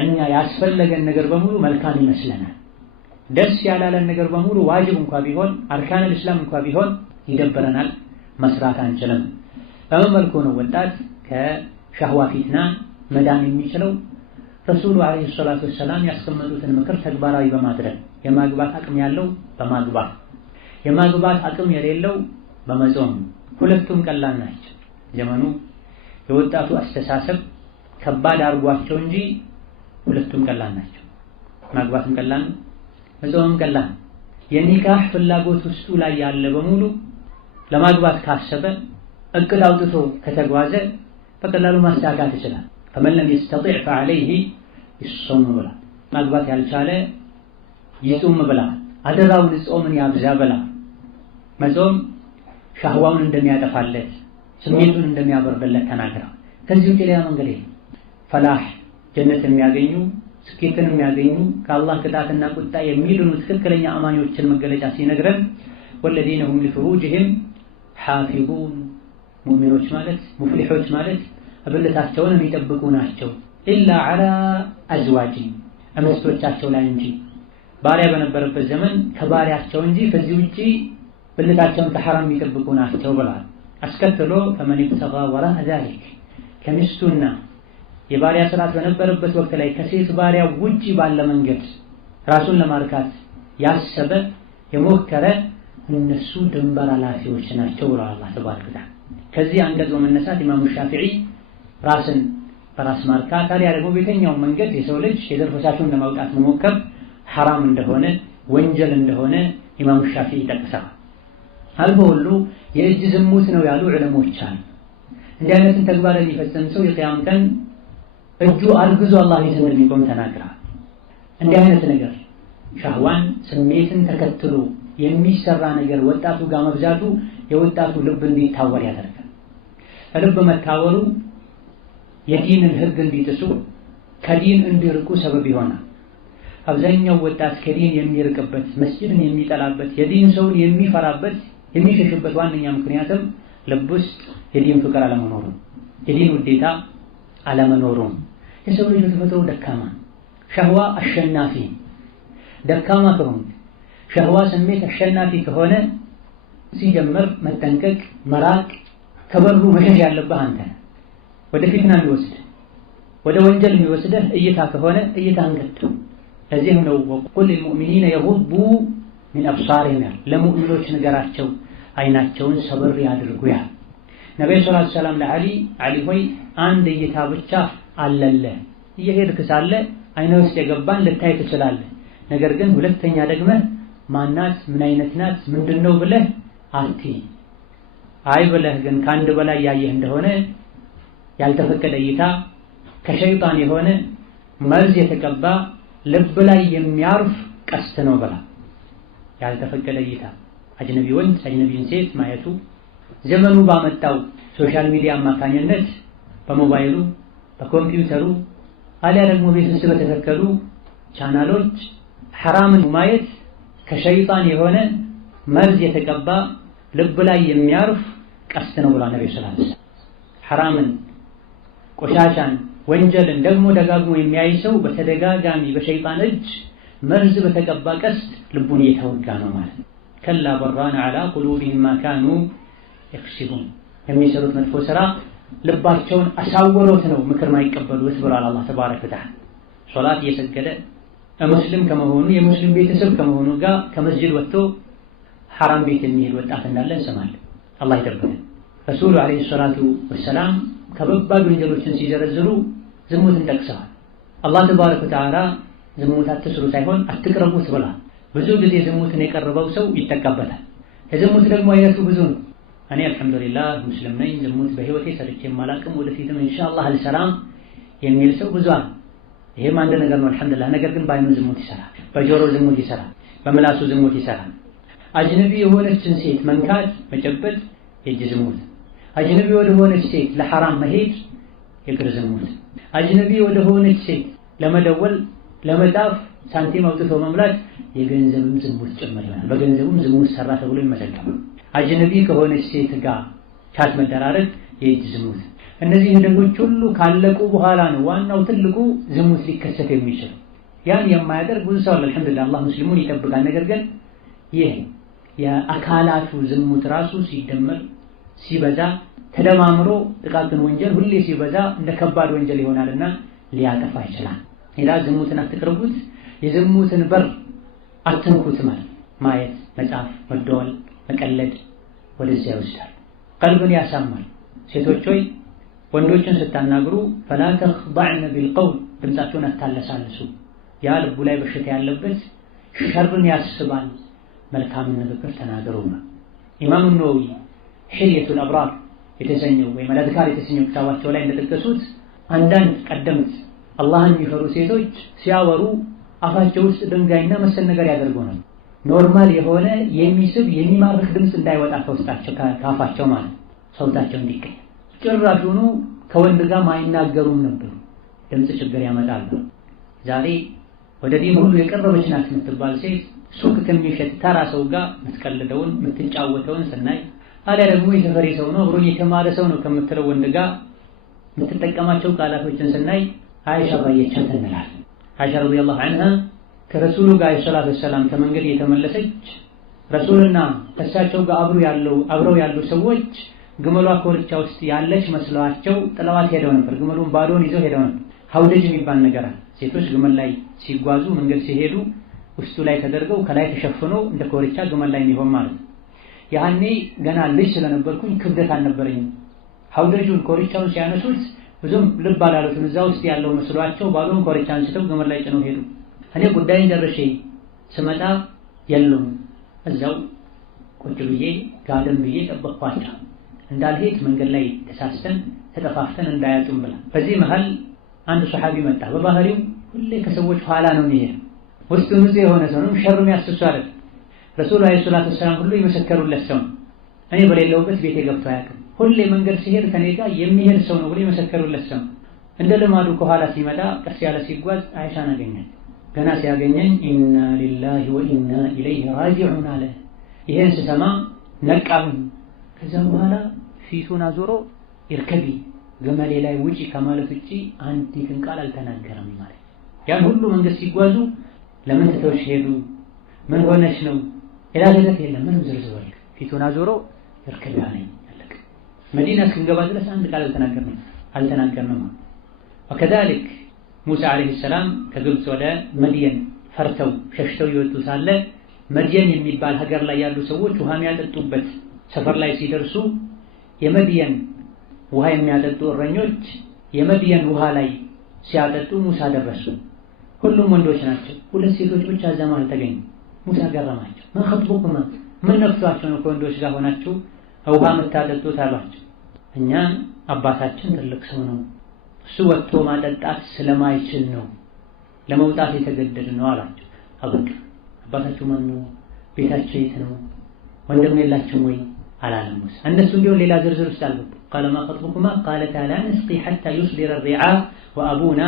እኛ ያስፈለገን ነገር በሙሉ መልካም ይመስለናል። ደስ ያላለን ነገር በሙሉ ዋጅብ እንኳን ቢሆን አርካኑል እስላም እንኳን ቢሆን ይደበረናል፣ መስራት አንችልም። በምን መልኩ ነው ወጣት ከሸህዋ ፊትና መዳን የሚችለው? ረሱሉ ዐለይሂ ሰላቱ ወሰላም ያስቀመጡትን ምክር ተግባራዊ በማድረግ የማግባት አቅም ያለው በማግባት የማግባት አቅም የሌለው በመጾም ሁለቱም ቀላል ናቸው። ዘመኑ የወጣቱ አስተሳሰብ ከባድ አድርጓቸው እንጂ ሁለቱም ቀላል ናቸው። ማግባትም ቀላል ነው፣ መጾምም ቀላል። የኒካህ ፍላጎት ውስጡ ላይ ያለ በሙሉ ለማግባት ካሰበ እቅድ አውጥቶ ከተጓዘ በቀላሉ ማሳካት ይችላል። ፈመን ለም የስተጢዕ ፈዐለይሂ ቢሶም ብላ ማግባት ያልቻለ ይጹም ብላ አደራውን ጾምን ያብዛ ብላ። መጾም ሻህዋውን እንደሚያጠፋለት ስሜቱን እንደሚያበርድለት ተናግራ ከዚህ ውጭ ሌላ መንገድ የለም። ፈላህ ጀነት የሚያገኙ ስኬትን የሚያገኙ ከአላህ ቅጣትና ቁጣ የሚድኑ ትክክለኛ አማኞችን መገለጫ ሲነግረን ወለዚነ ሁም ሊፍሩጅሂም ሓፊዙን ሙእሚኖች ማለት ሙፍሊሖች ማለት ብልታቸውን የሚጠብቁ ናቸው። ኢላ ዐላ አዝዋጅሂም ሚስቶቻቸው ላይ እንጂ ባሪያ በነበረበት ዘመን ከባሪያቸው እንጂ ከዚህ ውጪ ብልታቸውን ከሐራም የሚጠብቁ ናቸው ብለዋል። አስከትሎ ፈመን ኢብተጋ ወራአ ዛሊክ ከሚስቱና የባሪያ ስርዓት በነበረበት ወቅት ላይ ከሴት ባሪያ ውጪ ባለ መንገድ ራሱን ለማርካት ያሰበ የሞከረ እነሱ ድንበር ኃላፊዎች ናቸው ብለዋል አላህ ተባረከ ወተዓላ። ከዚህ አንቀጽ በመነሳት ኢማሙ ሻፊዒ ራስን በራስ ማርካት ታዲያ ደግሞ በየትኛው መንገድ የሰው ልጅ የዘር ፈሳሹን ለማውጣት መሞከር ሐራም እንደሆነ ወንጀል እንደሆነ ኢማሙ ሻፊዒ ይጠቅሳል። አልፎ ሁሉ የእጅ ዝሙት ነው ያሉ ዑለሞች አሉ። እንዲህ አይነትን ተግባር የሚፈጽም ሰው የቂያም ቀን እጁ አርግዞ አላህ ፊት እንደሚቆም ተናግረዋል። እንዲህ አይነት ነገር ሻህዋን ስሜትን ተከትሎ የሚሰራ ነገር ወጣቱ ጋር መብዛቱ የወጣቱ ልብ እንዲታወር ያደርጋል። ልብ መታወሩ የዲንን ህግ እንዲጥሱ ከዲን እንዲርቁ ሰበብ ይሆናል። አብዛኛው ወጣት ከዲን የሚርቅበት መስጂድን የሚጠላበት የዲን ሰውን የሚፈራበት የሚሸሽበት ዋነኛ ምክንያትም ልብ ውስጥ የዲን ፍቅር አለመኖሩ የዲን ውዴታ አለመኖሩ። የሰው ልጅ በተፈጥሮ ደካማ ሸህዋ አሸናፊ ደካማ ከሆነ ሸህዋ ስሜት አሸናፊ ከሆነ ሲጀምር መጠንቀቅ መራቅ ከበሩ መሸሽ ያለብህ አንተ ወደ ፊትና የሚወስድ ወደ ወንጀል የሚወስድህ እይታ ከሆነ እይታህን ገድብ። ለዚህም ነው ወቁል ልልሙእሚኒነ የጉዱ ሚን አብሳሪሂም ለሙእሚኖች ንገራቸው አይናቸውን ሰብር ያድርጉ ያል ነብዩ ሰለላሁ ዐለይሂ ወሰለም ለዓሊ ሆይ አንድ እይታ ብቻ አለልህ እየሄድክ ሳለ አይነ ውስጥ የገባን ልታይ ትችላለህ። ነገር ግን ሁለተኛ ደግመህ ማናት ምን አይነት ናት ምንድነው ብለህ አትይ። አይ ብለህ ግን ከአንድ በላይ ያየህ እንደሆነ ያልተፈቀደ እይታ ከሸይጣን የሆነ መርዝ የተቀባ ልብ ላይ የሚያርፍ ቀስት ነው ብላ ያልተፈቀደ እይታ አጅነቢ ወንድ አጅነቢን ሴት ማየቱ ዘመኑ ባመጣው ሶሻል ሚዲያ አማካኝነት በሞባይሉ በኮምፒውተሩ አሊያ ደግሞ ቤት ውስጥ በተተከሉ ቻናሎች ሐራምን ማየት ከሸይጣን የሆነ መርዝ የተቀባ ልብ ላይ የሚያርፍ ቀስት ነው ብላ ነብዩ ሰለላሁ ዐለይሂ ወሰለም። ሐራምን ቆሻሻን ወንጀልን ደግሞ ደጋግሞ የሚያይ ሰው በተደጋጋሚ በሸይጣን እጅ መርዝ በተቀባ ቀስት ልቡን እየተወጋ ነው ማለት ነው። ከላ በራን ዐላ ቁሉቢሂም ማ ካኑ የክሲቡን የሚሰሩት መጥፎ ስራ ልባቸውን አሳወሮት ነው ምክር ማይቀበሉት ብሏል አላህ ተባረከ ወተዓላ። ሶላት እየሰገደ ሙስሊም ከመሆኑ የሙስሊም ቤተሰብ ከመሆኑ ጋር ከመስጂድ ወጥቶ ሐራም ቤት የሚሄድ ወጣት እንዳለ እንሰማለን። አላህ ይጠብቀን። ረሱሉ ዓለይሂ ሰላቱ ወሰላም ከበባድ ወንጀሎችን ሲዘረዝሩ ዝሙትን ጠቅሰዋል። አላህ ተባረከ ወተዓላ ዝሙት አትስሩ ሳይሆን አትቅረቡት ብሏል። ብዙ ጊዜ ዝሙትን የቀረበው ሰው ይጠቃበታል። የዝሙት ደግሞ አይነቱ ብዙ ነው። እኔ አልሐምዱሊላህ ሙስሊም ነኝ፣ ዝሙት በህይወቴ ሰርቼ የማላቅም ወደፊትም ኢንሻአላህ አልሰራም የሚል ሰው ብዙ አለ። ይሄም አንድ ነገር ነው አልሐምዱሊላህ። ነገር ግን በአይኑ ዝሙት ይሰራል፣ በጆሮ ዝሙት ይሰራል፣ በምላሱ ዝሙት ይሰራል። አጅነቢ የሆነችን ሴት መንካት መጨበጥ የእጅ ዝሙት፣ አጅነቢ ወደ ሆነች ሴት ለሐራም መሄድ የእግር ዝሙት፣ አጅነቢ ወደ ሆነች ሴት ለመደወል ለመጣፍ ሳንቲም አውጥቶ መምላት የገንዘብም ዝሙት ጭምር ይሆናል። በገንዘቡም ዝሙት ሰራ ተብሎ ይመሰከራል። አጅነቢ ከሆነች ሴት ጋር ቻት መደራረግ የእጅ ዝሙት። እነዚህ ሂደቶች ሁሉ ካለቁ በኋላ ነው ዋናው ትልቁ ዝሙት ሊከሰት የሚችል። ያን የማያደርግ ብዙ ሰው አልሐምዱሊላህ አላህ ሙስሊሙን ይጠብቃል። ነገር ግን ይህ የአካላቱ ዝሙት ራሱ ሲደመር ሲበዛ ተደማምሮ ጥቃቅን ወንጀል ሁሌ ሲበዛ እንደ ከባድ ወንጀል ይሆናልና ሊያጠፋ ይችላል። ሌላ ዝሙትን አትቅርቡት፣ የዝሙትን በር አትንኩት ማለት ማየት፣ መጻፍ፣ መደወል፣ መቀለድ ወደዚያ ይወስዳል። ቀልብን ያሳማል። ሴቶች ሆይ ወንዶችን ስታናግሩ ፈላ ተኽضዕነ ቢልቀውል ድምፃቸውን አታለሳልሱ። ያ ልቡ ላይ በሽታ ያለበት ሸርን ያስባል። መልካምን ንግግር ተናገሩ ነው። ኢማሙ ነወዊ ሒልየቱል አብራር የተሰኘው ወይም አልአዝካር የተሰኘው ክታባቸው ላይ እንደጠቀሱት አንዳንድ ቀደምት አላህን የሚፈሩ ሴቶች ሲያወሩ አፋቸው ውስጥ ድንጋይና መሰል ነገር ያደርጉ ነው። ኖርማል የሆነ የሚስብ የሚማርክ ድምፅ እንዳይወጣ ከውስጣቸው ከአፋቸው ማለት ሰውታቸው እንዲቀየር ጭራሹኑ ከወንድ ጋር ማይናገሩም ነበሩ። ድምፅ ችግር ያመጣሉ። ዛሬ ወደ ዲን ሁሉ የቀረበች ናት የምትባል ሴት ሱቅ ከሚሸጥ ተራ ሰው ጋር የምትቀልደውን የምትጫወተውን ስናይ አሊያ ደግሞ የሰፈሬ ሰው ነው አብሮኝ የተማረ ሰው ነው ከምትለው ወንድ ጋር የምትጠቀማቸው ቃላቶችን ስናይ አይሻ ባየቻት እንላለን። አይሻ ረዲየላሁ ዐንሃ ከረሱሉ ጋር ሰለላሁ ዐለይሂ ወሰለም ከመንገድ የተመለሰች ረሱልና ከእሳቸው ጋር አብረው ያሉ ሰዎች ግመሏ ኮርቻ ውስጥ ያለች መስሏቸው ጥለዋት ሄደው ነበር። ግመሉን ባዶን ይዘው ሄደው ነበር። ሀውደጅ የሚባል ነገር አለ። ሴቶች ግመል ላይ ሲጓዙ መንገድ ሲሄዱ ውስጡ ላይ ተደርገው ከላይ ተሸፍኖ እንደ ኮርቻ ግመል ላይ የሚሆን ማለት ነው። ያኔ ገና ልጅ ስለነበርኩኝ ክብደት አልነበረኝም። ሀውደጁን ኮርቻውን ሲያነሱት ብዙም ልብ አላሉትም። እዛ ውስጥ ያለው መስሏቸው ባዶን ኮርቻ አንስተው ግመል ላይ ጭነው ሄዱ። እኔ ጉዳይን ጨርሼ ስመጣ የሉም። እዛው ቁጭ ብዬ ጋደም ብዬ ጠበቅኳቸው። እንዳልሄድ መንገድ ላይ ተሳስተን ተጠፋፍተን እንዳያጡም ብላ። በዚህ መሃል አንድ ሱሐቢ መጣ። በባህሪው ሁሌ ከሰዎች ኋላ ነው የሚሄድ። ውስጡ ንጹህ የሆነ ሰው ነው፣ ሸር የሚያስሱ አይደል። ረሱሉ አለይሂ ሰላቱ ወሰላም ሁሉ የመሰከሩለት ሰው። እኔ በሌለውበት ቤቴ ገብቶ አያውቅም። ሁሌ መንገድ ሲሄድ ከኔ ጋር የሚሄድ ሰው ነው ብሎ የመሰከሩለት ሰው። እንደ ልማዱ ከኋላ ሲመጣ ቀስ ያለ ሲጓዝ አይሻን አገኘኝ። ገና ሲያገኘኝ ኢና ሊላሂ ወኢና ኢለይሂ ራጂዑን አለ። ይሄን ስሰማ ነቃሁኝ። ከዛ በኋላ ፊቱን አዞሮ ይርከቢ ገመሌ ላይ ውጪ ከማለት ውጪ አንዲትን ቃል አልተናገረም ማለት። ያን ሁሉ መንገድ ሲጓዙ ለምን ትተውሽ ሄዱ? ምን ሆነሽ ነው? ኢላደለት የለም ምንም ዝርዝር ወሬ። ፊቱን አዞሮ ይርከቢ አለኝ። አለቀ። መዲና እስክንገባ ድረስ አንድ ቃል አልተናገርንም። ወከዛሊክ ሙሳ አለይሂ ሰላም ከግብፅ ወደ መድየን ፈርተው ሸሽተው ይወጡ ሳለ መድየን የሚባል ሀገር ላይ ያሉ ሰዎች ውሃ የሚያጠጡበት ሰፈር ላይ ሲደርሱ የመድየን ውሃ የሚያጠጡ እረኞች የመድየን ውሃ ላይ ሲያጠጡ ሙሳ ደረሱ። ሁሉም ወንዶች ናቸው። ሁለት ሴቶች ብቻ እዛ መሃል ተገኙ። ሙሳ ገረማቸው። ማ ኸጥቡኩማ ምን ነክቷቸው ነው ከወንዶች ጋር ሆናችሁ ውሃ የምታጠጡት አሏቸው። እኛ አባታችን ትልቅ ሰው ነው፣ እሱ ወጥቶ ማጠጣት ስለማይችል ነው ለመውጣት የተገደድ ነው አላቸው። አበቃ። አባታችሁ ማን ነው? ቤታቸው የት ነው? ወንድም የላችሁም ወይ አላለም ሙሳ። እነሱ ቢሆን ሌላ ዝርዝር ውስጥ አልገቡ። ቃለ ማ ኸጥቡኩማ ቃለታ ላ ነስቂ ሐታ ዩስዲረ ሪዓ ወአቡና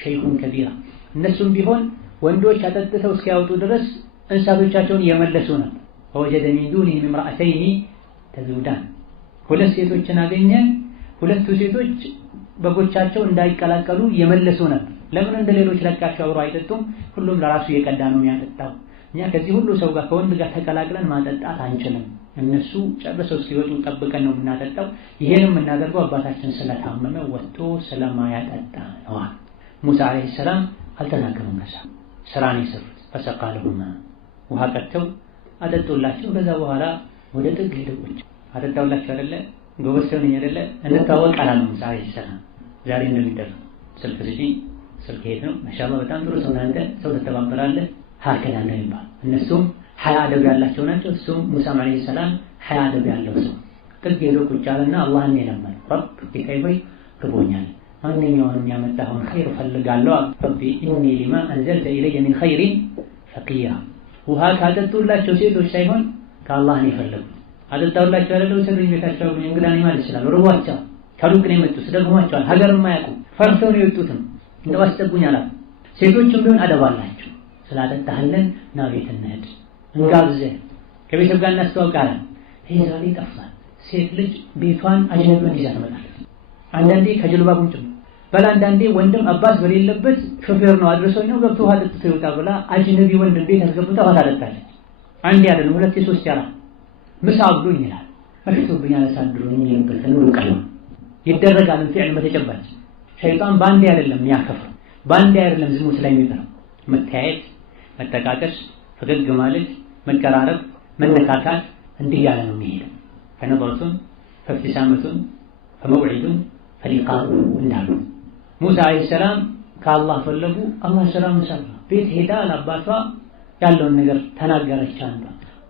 ሸይኹን ከቢራ። እነሱም ቢሆን ወንዶች አጠጥተው እስኪያወጡ ድረስ እንስሳቶቻቸውን እየመለሱ ነው። ወወጀደ ሚን ዱኒሂም ኢምረአተይኒ ተዙዳን። ሁለት ሴቶችን አገኘ። ሁለቱ ሴቶች በጎቻቸው እንዳይቀላቀሉ እየመለሱ ነበር። ለምን እንደ ሌሎች ለቃቸው አብረው አይጠጡም? ሁሉም ለራሱ እየቀዳ ነው የሚያጠጣው። እኛ ከዚህ ሁሉ ሰው ጋር ከወንድ ጋር ተቀላቅለን ማጠጣት አንችልም። እነሱ ጨርሰው እስኪወጡ ጠብቀን ነው የምናጠጣው። ይሄንም የምናደርገው አባታችን ስለታመመ ወጥቶ ስለማያጠጣ ነው። ሙሳ አለይሂ ሰላም አልተናገሩም። ከዛ ስራን የሰሩት ፈሰቃለሁማ ውሃ ቀድተው አጠጡላቸው። ከዛ በኋላ ወደ ጥግ ሄደው ቁጭ አጠጣውላቸው አይደለ ጎበዝ ሰው ነኝ አይደለ እንታወቅ አላሉ ሙሳ አለይሂ ሰላም። ዛሬ እንደሚደረግ ስልክ ስጪ ስልክ የት ነው ማሻአላህ በጣም ጥሩ ሰው ናንተ ሰው ተተባበራለህ ሀከላ ነው ይባል። እነሱም ሀያ አደብ ያላቸው ናቸው። እሱም ሙሳ አለይሂ ሰላም ሀያ አደብ ያለው ሰው ጥግ ሄዶ ቁጭ አለና አላህን የለመነ ረብ ጌታዬ ሆይ ርቦኛል፣ ማንኛውንም ያመጣኸውን ኸይር ፈልጋለሁ። ረቢ ኢኒ ሊማ አንዘልተ ኢለየ ሚን ኸይሪን ፈቂራ። ውሃ ካጠጡላቸው ሴቶች ሳይሆን ከአላህ ነው የፈለጉት። አጠጣውላቸው አይደለም ሰሩኝ ቤታቸው እንግዳኔ ማለት ይችላል። ርቧቸው ከሩቅ ነው የመጡት፣ ደግሟቸዋል፣ ሀገርም አያውቁ ፈርተው ነው የወጡትም እንደው አስጠጉኝ አላሉ። ሴቶችም ቢሆን አደባላቸው። ስላጠጣህልን ና ቤት እንሂድ እንጋብዝህ ከቤተሰብ ጋር እናስተዋውቃለን። ይሄ ዛሬ ጠፍቷል። ሴት ልጅ ቤቷን አጅነቢን ይዛ ትመጣለች። አንዳንዴ ከጀልባ ቁጭ አንዳንዴ ወንድም አባት በሌለበት ሾፌር ነው አድርሶኝ ነው ገብቶ ውሃ ጠጥቶ ይወጣ ብላ አጅነቢ ወንድም ቤት አስገብታ ውሃ ታጠጣለች። አንዴ አይደለም ሁለቴ ሶስቴ አራት ምሳ አብሉኝ ይላል። መሽቶብኝ አላሳድሩኝ የሚልበት ነው ቀለም ይደረጋል። ፊዕል መተጨባጭ ሸይጣን ባንዴ አይደለም የሚያከፍረው፣ ባንዴ አይደለም ዝሙት ላይ የሚጠራው። መተያየት፣ መጠቃቀስ፣ ፈገግ ማለት፣ መቀራረብ፣ መነካካት እንዲህ ያለ ነው የሚሄደው። ከነበሩትም ፈፍቲሳመቱን ፈመውዒዱን ፈሊቃኡ እንዳሉ ሙሳ አለይሂ ሰላም ከአላህ ፈለጉ። አላህ ሰላም ሰራ። ቤት ሄዳ ለአባቷ ያለውን ነገር ተናገረች። አንዷ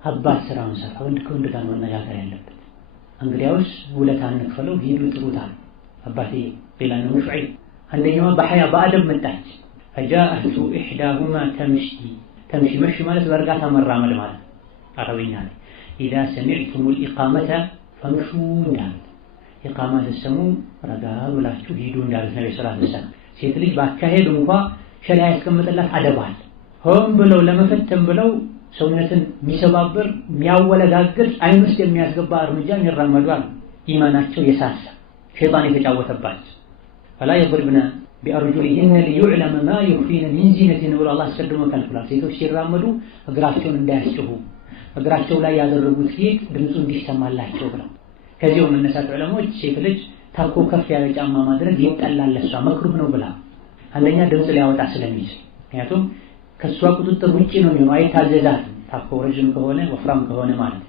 አባት ስራውን ሰራ፣ ወንድ ከወንድ ጋር መነጋገር ያለበት። እንግዲያውስ ውለታ እንክፈለው ሂዱ ጥሩታል። አባቴ ሌላ ነው ሹዐይብ። አንደኛዋ በሐያ በአደብ መጣች። ፈጃአቱ ኢሕዳሁማ ተምሺ መሺ ማለት በእርጋታ መራመድ ማለት አረብኛ ላይ ኢዛ ሰሚዕቱሙል ኢቃመተ ፈምሹ እንዳሉት ኢቃማ ስትሰሙ ረጋ ብላችሁ ሂዱ እንዳሉት ነብዩ ሰለላሁ ዐለይሂ ወሰለም። ሴት ልጅ ባካሄድ እንኳ ሸሪዓ ያስቀምጠላት አደብ አለ። ሆን ብለው ለመፈተን ብለው ሰውነትን የሚሰባብር የሚያወለጋግር አይን ውስጥ የሚያስገባ እርምጃ የሚራመዱ አሉ። ኢማናቸው የሳሳ ሸይጣን የተጫወተባቸው ፈላ የضربن بأرجلهن ليعلم ما يخفين من زينتهن ብሎ አላህ አስቀድሞ ከልክሏል። ሴቶች ሲራመዱ እግራቸውን እንዳያስጭሁ እግራቸው ላይ ያደረጉት ጌጥ ድምፁ እንዲሰማላቸው ብለው ከዚሁ መነሳት ዑለሞች ሴት ልጅ ታኮ ከፍ ያለ ጫማ ማድረግ ይጠላል ለሷ መክሩህ ነው ብላ። አንደኛ ድምፅ ሊያወጣ ስለሚችል፣ ምክንያቱም ከሷ ቁጥጥር ውጪ ነው የሚሆነው፣ አይታዘዛትም ታኮ ረጅም ከሆነ ወፍራም ከሆነ ማለት።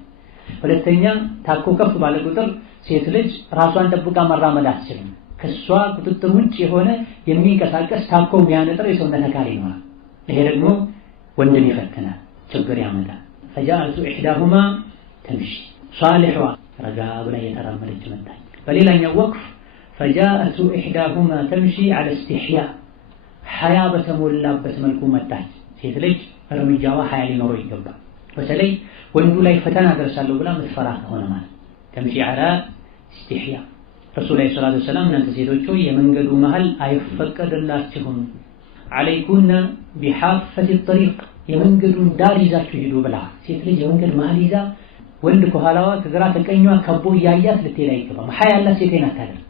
ሁለተኛ ታኮ ከፍ ባለ ቁጥር ሴት ልጅ ራሷን ጠብቃ መራመድ አትችልም። ከሷ ቁጥጥር ውጪ የሆነ የሚንቀሳቀስ ታኮ የሚያነጥር የሰውነት አካል ይኖራል። ይሄ ደግሞ ወንድን ይፈትናል፣ ችግር ያመጣል። ፈጃአቱ ኢሕዳሁማ ተምሺ ሷሊሕዋ ረጋ ብላ የተራመደች መጣች። በሌላኛው ወቅፍ ፈጃአቱ ኢሕዳሁማ ተምሺ ዐለ ኢስቲሕያ ሐያ በተሞላበት መልኩ መጣች። ሴት ልጅ እርምጃዋ ሐያ ሊኖረው ይገባል። በተለይ ወንዱ ላይ ፈተና ደርሳለሁ ብላ ምትፈራ ከሆነ ማለት ተምሺ ዐላ ኢስቲህያ ረሱል ሰለላሁ ዐለይሂ ወሰለም እናንተ ሴቶች ሆይ የመንገዱ መሃል አይፈቀድላችሁም አለይኩነ ቢሐፈቲ ጠሪቅ የመንገዱን ዳር ይዛችሁ ሂዱ ብላ ሴት ልጅ የመንገድ መሃል ይዛ ወንድ ከኋላዋ ከግራ ከቀኟ ከቦ እያያት ልትሄድ አይገባም። ሀያ ያላት ሴቴን አታደርግ።